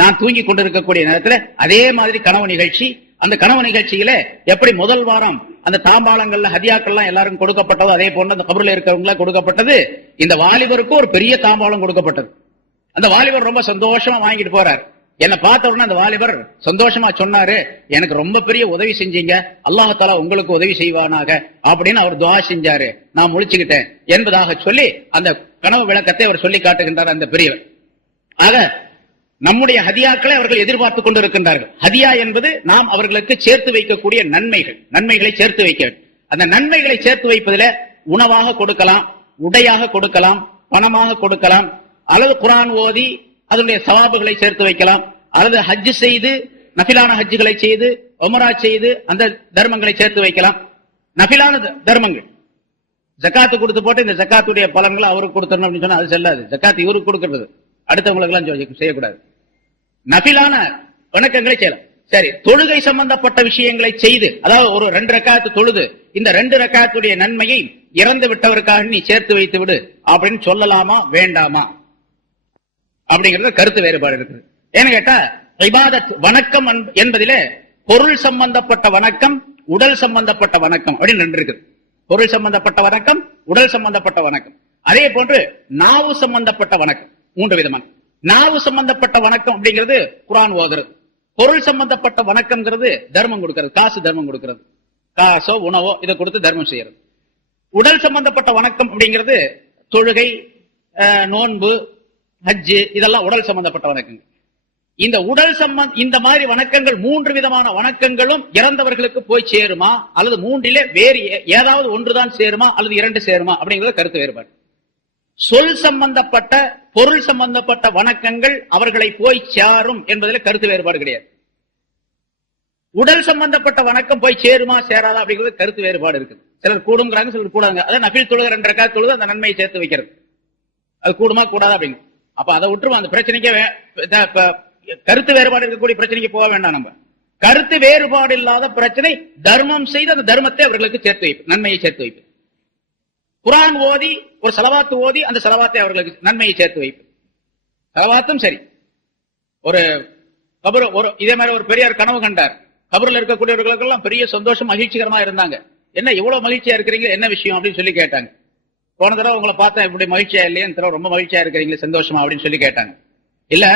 நான் தூங்கி கொண்டிருக்கக்கூடிய நேரத்தில் அதே மாதிரி கனவு நிகழ்ச்சி. அந்த கனவு நிகழ்ச்சியில எப்படி முதல் வாரம் அந்த தாம்பாளங்கள்ல ஹதியாக்கள்லாம் எல்லாரும் கொடுக்கப்பட்டது, அதே போன்று அந்த கபரில் இருக்கிறவங்க கொடுக்கப்பட்டது. இந்த வாலிபருக்கும் ஒரு பெரிய தாம்பாளம் கொடுக்கப்பட்டது. அந்த வாலிபர் ரொம்ப சந்தோஷமா வாங்கிட்டு போறார். என்ன பார்த்த உடனே அந்த வாலிபர் சந்தோஷமா சொன்னாரு, எனக்கு ரொம்ப பெரிய உதவி செஞ்சீங்க, அல்லாஹ் உங்களுக்கு உதவி செய்வானாக அப்படின்னு அவர் துஆ செஞ்சாரு, நான் முழிச்சுக்கிட்டேன் என்பதாக சொல்லி அந்த கனவு விளக்கத்தை அவர் சொல்லி காட்டுகின்றார் அந்த பெரியவர். ஆக நம்முடைய ஹதியாக்களை அவர்கள் எதிர்பார்த்துக் கொண்டிருக்கின்றார்கள். ஹதியா என்பது நாம் அவர்களுக்கு சேர்த்து வைக்கக்கூடிய நன்மைகளை சேர்த்து வைக்க வேண்டும். அந்த நன்மைகளை சேர்த்து வைப்பதில் உணவாக கொடுக்கலாம், உடையாக கொடுக்கலாம், பணமாக கொடுக்கலாம், அல்லது குர்ஆன் ஓதி அதனுடைய சவாபுகளை சேர்த்து வைக்கலாம், அல்லது ஹஜ் செய்து நஃபிலான ஹஜ்ஜுகளை செய்து உம்ரா செய்து அந்த தர்மங்களை சேர்த்து வைக்கலாம். நஃபிலான தர்மங்கள் ஜகாத்து கொடுத்து போட்டு இந்த ஜகாத்துடைய பலன்களை அவருக்கு கொடுத்தணும் அப்படின்னு சொன்னா அது செல்லாது. ஜகாத் இவருக்கு கொடுக்கிறது, அடுத்தவங்களுக்கு எல்லாம் செய்யக்கூடாது. நஃபிலான வணக்கங்களை செய்யலாம். சரி, தொழுகை சம்பந்தப்பட்ட விஷயங்களை செய்து, அதாவது ஒரு 2 ரக்காத்து தொழுது இந்த 2 ரக்காத்துடைய நன்மையை இறந்து விட்டவருக்காக நீ சேர்த்து வைத்து விடு அப்படின்னு சொல்லலாமா வேண்டாமா அப்படிங்கறது கருத்து வேறுபாடு இருக்குது. ஏன்னு கேட்டா இபாதத் வணக்கம் என்பதிலே பொருள் சம்பந்தப்பட்ட வணக்கம், உடல் சம்பந்தப்பட்ட வணக்கம் அப்படின்னு 2 இருக்குது. பொருள் சம்பந்தப்பட்ட வணக்கம், உடல் சம்பந்தப்பட்ட வணக்கம். அதே போன்று நாவு சம்பந்தப்பட்ட வணக்கம் 3 விதமான. நாவு சம்பந்தப்பட்ட வணக்கம் அப்படிங்கிறது குர்ஆன் ஓதுறது. பொருள் சம்பந்தப்பட்ட வணக்கம்ங்கிறது தர்மம் கொடுக்கிறது, காசு தர்மம் கொடுக்கிறது, காசோ உணவோ இதை கொடுத்து தர்மம் செய்யறது. உடல் சம்பந்தப்பட்ட வணக்கம் அப்படிங்கிறது தொழுகை, நோன்பு, ஹஜ், இதெல்லாம் உடல் சம்பந்தப்பட்ட வணக்கங்கள். இந்த உடல் இந்த மாதிரி வணக்கங்கள் 3 விதமான வணக்கங்களும் இறந்தவர்களுக்கு போய் சேருமா அல்லது 3லே வேறு ஏதாவது ஒன்றுதான் சேருமா அல்லது 2 சேருமா அப்படிங்கறது கருத்து வேறுபாடு. சொல் சம்பந்தப்பட்ட பொருள் சம்பந்தப்பட்ட வணக்கங்கள் அவர்களை போய் சேரும் என்பதில் கருத்து வேறுபாடு கிடையாது. உடல் சம்பந்தப்பட்ட வணக்கம் போய் சேருமா சேராதா அப்படிங்கிறது கருத்து வேறுபாடு இருக்குது. சிலர் கூடுங்கிறாங்க, சிலர் கூடாங்க. அதான் நஃபில் தொழுகை 2 ரக்காத் தொழுது அந்த நன்மையை சேர்த்து வைக்கிறது, அது கூடுமா கூடாதா அப்படிங்க. அப்ப அதை விட்டுருவோம், அந்த பிரச்சனைக்கே கருத்து வேறுபாடு இருக்கக்கூடிய பிரச்சனைக்கு போக வேண்டாம். நம்ம கருத்து வேறுபாடு இல்லாத பிரச்சனை தர்மம் செய்து அந்த தர்மத்தை அவர்களுக்கு சேர்த்து வைப்பு, நன்மையை சேர்த்து வைப்பு. குர்ஆன் ஓதி ஒரு ஸலவாத் ஓதி அந்த ஸலவாத்தை அவர்களுக்கு நன்மையை சேர்த்து வைப்பு. ஸலவாத்தும் சரி. ஒரு கபர் இதே மாதிரி ஒரு பெரியார் கனவு கண்டார். கபரில் இருக்கக்கூடியவர்களுக்கெல்லாம் பெரிய சந்தோஷம் மகிழ்ச்சிகரமா இருந்தாங்க. என்ன இவ்வளவு மகிழ்ச்சியா இருக்கிறீங்க, என்ன விஷயம் அப்படின்னு சொல்லி கேட்டாங்க. போன தடவை உங்களை பார்த்தா இப்படி மகிழ்ச்சியா இல்லையா, இந்த தடவை ரொம்ப மகிழ்ச்சியா இருக்கிறீங்களே, சந்தோஷமா அப்படின்னு சொல்லி கேட்டாங்க. இல்ல,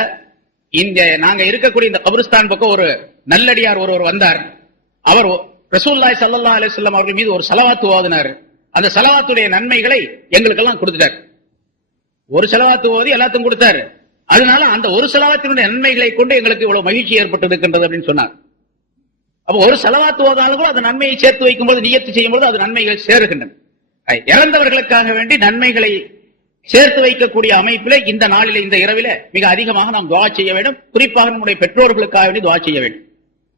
இந்த நாங்க இருக்கக்கூடிய இந்த கபரிஸ்தான் பக்கம் ஒரு நல்லடியார் ஒருவர் வந்தார். அவர் ரசூலுல்லாஹி ஸல்லல்லாஹு அலைஹி வஸல்லம் அவர்கள் மீது ஒரு ஸலவாத் ஓதினார். அந்த ஸலவாத்துடைய நன்மைகளை எங்களுக்கெல்லாம் கொடுத்துட்டார். ஒரு ஸலவாத் ஓதி எல்லாத்துக்கும் கொடுத்தாரு. அதனால அந்த ஒரு ஸலவாத்தினுடைய நன்மைகளை கொண்டு எங்களுக்கு இவ்வளவு மகிழ்ச்சி ஏற்பட்டு இருக்கின்றது அப்படின்னு சொன்னார். அப்ப ஒரு ஸலவாத் ஓதாலும் அந்த நன்மையை சேர்த்து வைக்கும்போது, நியத்து செய்யும்போது அது நன்மைகள் சேருகின்றன. இறந்தவர்களுக்காக வேண்டி நன்மைகளை சேர்த்து வைக்கக்கூடிய அமைப்பிலே இந்த நாளிலே, இந்த இரவிலே மிக அதிகமாக நாம் துஆ செய்ய வேண்டும். குறிப்பாக நம்முடைய பெற்றோர்களுக்காக வேண்டி துஆ செய்ய வேண்டும்.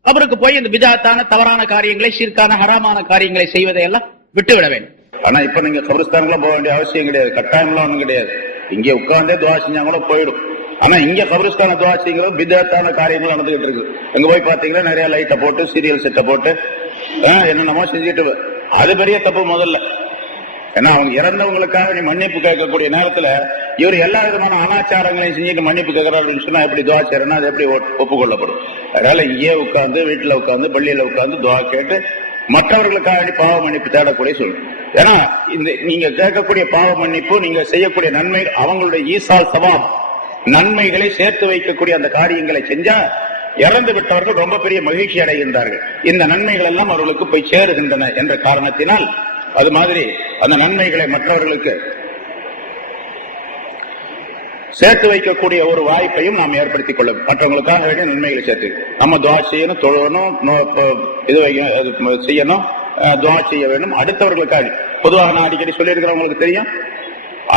அவருக்கு போய் இந்த பிதாத்தான தவறான காரியங்களை, ஷிர்கான ஹராமான காரியங்களை செய்வதையெல்லாம் விட்டுவிட வேண்டும். ஆனா இப்ப நீங்க கபரிஸ்தானுக்குலாம் போக வேண்டிய அவசியம் கிடையாது, கட்டாயம்லாம் ஒண்ணும் கிடையாது. இங்கே உட்கார்ந்தே துஆ செஞ்சா கூட போயிடும். ஆனா இங்க கபரிஸ்தான துஆ செய்கிறது பிதாத்தான காரியங்கள் நடந்துகிட்டு இருக்கு. அங்க போய் பாத்தீங்கன்னா நிறைய லைட்டை போட்டு, சீரியல் செட்டை போட்டு என்னென்னமோ செஞ்சுட்டு, அது பெரிய தப்பு முதல்ல. ஏன்னா அவங்க இறந்தவங்களுக்காக நீ மன்னிப்பு கேட்கக்கூடிய நேரத்துல இவர் எல்லா விதமான அனாச்சாரங்களையும் செஞ்சுட்டு மன்னிப்பு கேட்கிறார் அப்படின்னு சொன்னா எப்படி துஆ செய்யறேன்னா அது எப்படி ஒப்புக்கொள்ளப்படும்? அதனால இங்கே உட்கார்ந்து, வீட்டுல உட்கார்ந்து, பள்ளியில உட்கார்ந்து துஆ கேட்டு மற்றவர்களுக்காக பாவ மன்னிப்பு தேடக்கூடிய சொல்லு. ஏன்னா இந்த நீங்க கேட்கக்கூடிய பாவ மன்னிப்பு, நீங்க செய்யக்கூடிய நன்மை, அவங்களுடைய ஈசால் சவாப் நன்மைகளை சேர்த்து வைக்கக்கூடிய அந்த காரியங்களை செஞ்சா இறந்து விட்டவர்கள் ரொம்ப பெரிய மகிழ்ச்சி அடைகின்றார்கள். இந்த நன்மைகள் எல்லாம் அவர்களுக்கு போய் சேருகின்றன என்ற காரணத்தினால் அது மாதிரி அந்த நன்மைகளை மற்றவர்களுக்கு சேர்த்து வைக்கக்கூடிய ஒரு வாய்ப்பையும் நாம் ஏற்படுத்திக் கொள்ள, மற்றவங்களுக்காக வேண்டிய நன்மைகளை சேர்த்து நம்ம துஆ செய்யணும், தொழணும், இது செய்யணும், துஆ செய்ய வேண்டும். அடுத்தவர்களுக்காக பொதுவாக நான் அடிக்கடி சொல்லியிருக்கிறவங்களுக்கு தெரியும்,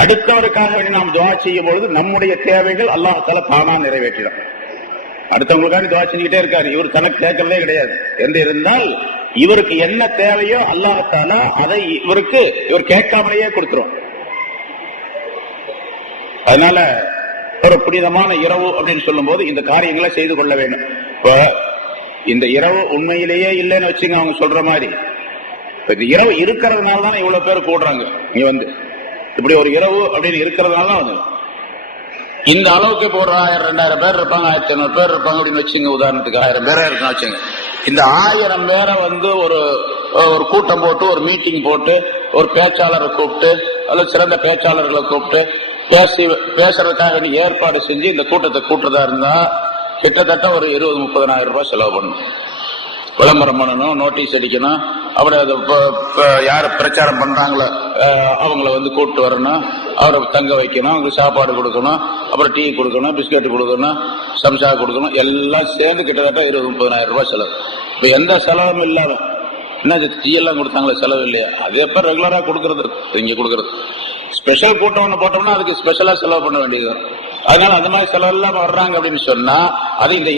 அடுத்தவருக்காக வேண்டி நாம் துஆ செய்யும் பொழுது நம்முடைய தேவைகள் அல்லாஹ் தஆலா தானா நிறைவேற்றிடும். அடுத்தவங்களுக்காக துஆ செஞ்சுக்கிட்டே இருக்காரு, இவர் கணக்கு கேட்கறதே கிடையாது என்று இருந்தால் இவருக்கு என்ன தேவையோ அல்லாஹ் தஆலா அதை இவர் கேட்காமலேயே கொடுத்துரும். அதனால ஒரு புனிதமான இரவு அப்படின்னு சொல்லும் போது இந்த காரியங்களை செய்து கொள்ள வேண்டும். இப்ப இந்த இரவு உண்மையிலேயே இல்லைன்னு வச்சுங்க, அவங்க சொல்ற மாதிரி இந்த இரவு இருக்கிறதுனால தான் இவ்வளவு பேர் கூடுறாங்க. இங்க வந்து இப்படி ஒரு இரவு அப்படின்னு இருக்கிறதுனால வந்து இந்த அளவுக்கு இப்போ ஒரு 1000-2000 பேர் இருப்பாங்க, 1500 பேர் இருப்பாங்க அப்படின்னு வச்சுங்க. உதாரணத்துக்கு 1000 பேரா இருக்குன்னு வச்சுங்க. இந்த 1000 பேரை ஒரு கூட்டம் போட்டு, ஒரு மீட்டிங் போட்டு, ஒரு பேச்சாளரை கூப்பிட்டு அல்லது சிறந்த பேச்சாளர்களை கூப்பிட்டு பேசுறதுக்காக ஏற்பாடு செஞ்சு இந்த கூட்டத்தை கூட்டுறதா இருந்தா கிட்டத்தட்ட ஒரு 20-30,000 ரூபாய் செலவு பண்ணணும். விளம்பரம் பண்ணணும், நோட்டீஸ் அடிக்கணும், அப்புறம் யாரு பிரச்சாரம் பண்றாங்களோ அவங்கள கூப்பிட்டு வரணும், அவரை தங்க வைக்கணும், அவங்களுக்கு சாப்பாடு கொடுக்கணும், அப்புறம் டீ கொடுக்கணும், பிஸ்கட் கொடுக்கணும், சம்சா கொடுக்கணும், எல்லாம் சேர்ந்து கிட்டத்தட்ட 20-30,000 ரூபாய் செலவு. இப்ப எந்த செலவும் இல்லாம என்ன டீ எல்லாம் கொடுத்தாங்களே, செலவு இல்லையா? அது எப்ப ரெகுலரா கொடுக்கறது, இங்க கொடுக்கறது. ஸ்பெஷல் கூட்டம் ஒண்ணு போட்டோம்னா அதுக்கு ஸ்பெஷலா செலவு பண்ண வேண்டியது. அதனால அந்த மாதிரி செலவு எல்லாம் வர்றாங்க அப்படின்னு சொன்னா அது இந்த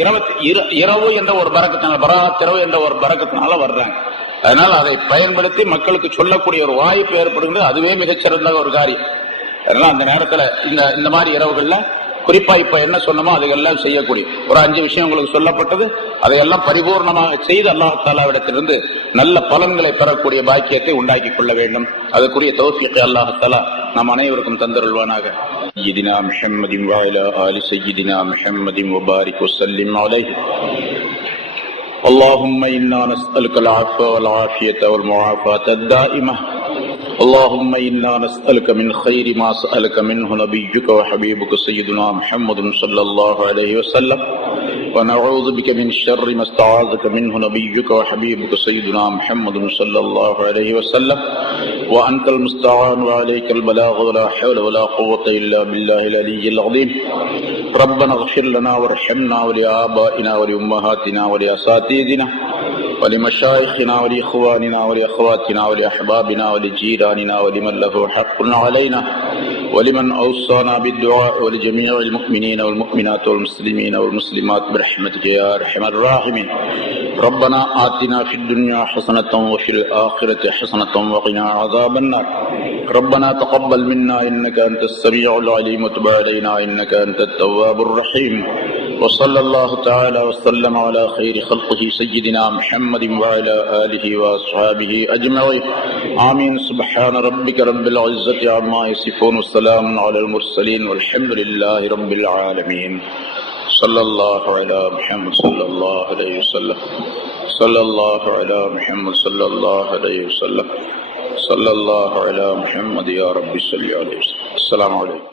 இரவு என்ற ஒரு பரக்கத்தினால, பராத்திரவு என்ற ஒரு பரக்கத்தினால வர்றாங்க. அதனால அதை பயன்படுத்தி மக்களுக்கு சொல்லக்கூடிய ஒரு வாய்ப்பு ஏற்படுகிறது. அதுவே மிகச்சிறந்த ஒரு காரியம். அதனால அந்த நேரத்துல இந்த மாதிரி இரவுகள்ல குறிப்பா இப்ப என்ன சொன்னமோ அதையெல்லாம் செய்யக்கூடிய ஒரு 5 விஷயம் உங்களுக்கு சொல்லப்பட்டது. அதையெல்லாம் பரிபூர்ணமாக செய்து அல்லாஹ் தஆலாவிடத்திலிருந்து நல்ல பலன்களை பெறக்கூடிய பாக்கியத்தை உண்டாக்கி கொள்ள வேண்டும். அதுக்குரிய தௌஃபீக் அல்லாஹ் தஆலா நம் அனைவருக்கும் தந்தருள்வானாக. சய்யிதினா முஹம்மதின் வ அலா ஆலி சய்யிதினா முஹம்மதின் வ பாரிக் வஸல்லிம் அலைஹி. اللهم إنا نسألك العفو والعافية والمعافاة الدائمة. اللهم إنا نسألك من خير ما سألك منه نبيك وحبيبك سيدنا محمد صلى الله عليه وسلم، ونعوذ بك من شر ما استعاذك منه نبيك وحبيبك سيدنا محمد صلى الله عليه وسلم، وأنت المستعان وعليك البلاغ ولا حول ولا قوة إلا بالله العلي العظيم. ربنا اغفر لنا وارحمنا ولآبائنا ولأمهاتنا ولأساتذتنا ولمشايخنا ولإخواننا ولأخواتنا ولأحبابنا ولجيراننا ولمن له حق علينا ولمن أوصانا بالدعاء ولجميع المؤمنين والمؤمنات والمسلمين والمسلمات برحمتك يا أرحم الراحمين. ربنا آتنا في الدنيا حسنة وفي الآخرة حسنة وقنا عذاب النار. ربنا تقبل منا إنك أنت السميع العليم وتب علينا إنك أنت التواب الرحيم. وصلى الله تعالى وسلم على خير خلقه سيدنا محمد وعلى آله وأصحابه أجمعين. آمين. سبحان ربك رب العزة عما يصفون وسلام على المرسلين والحمد لله رب العالمين. صلى الله على محمد صلى الله عليه وسلم. صلى الله على محمد صلى الله عليه وسلم. صلى الله على محمد يا رب صل عليه وسلم. السلام عليكم.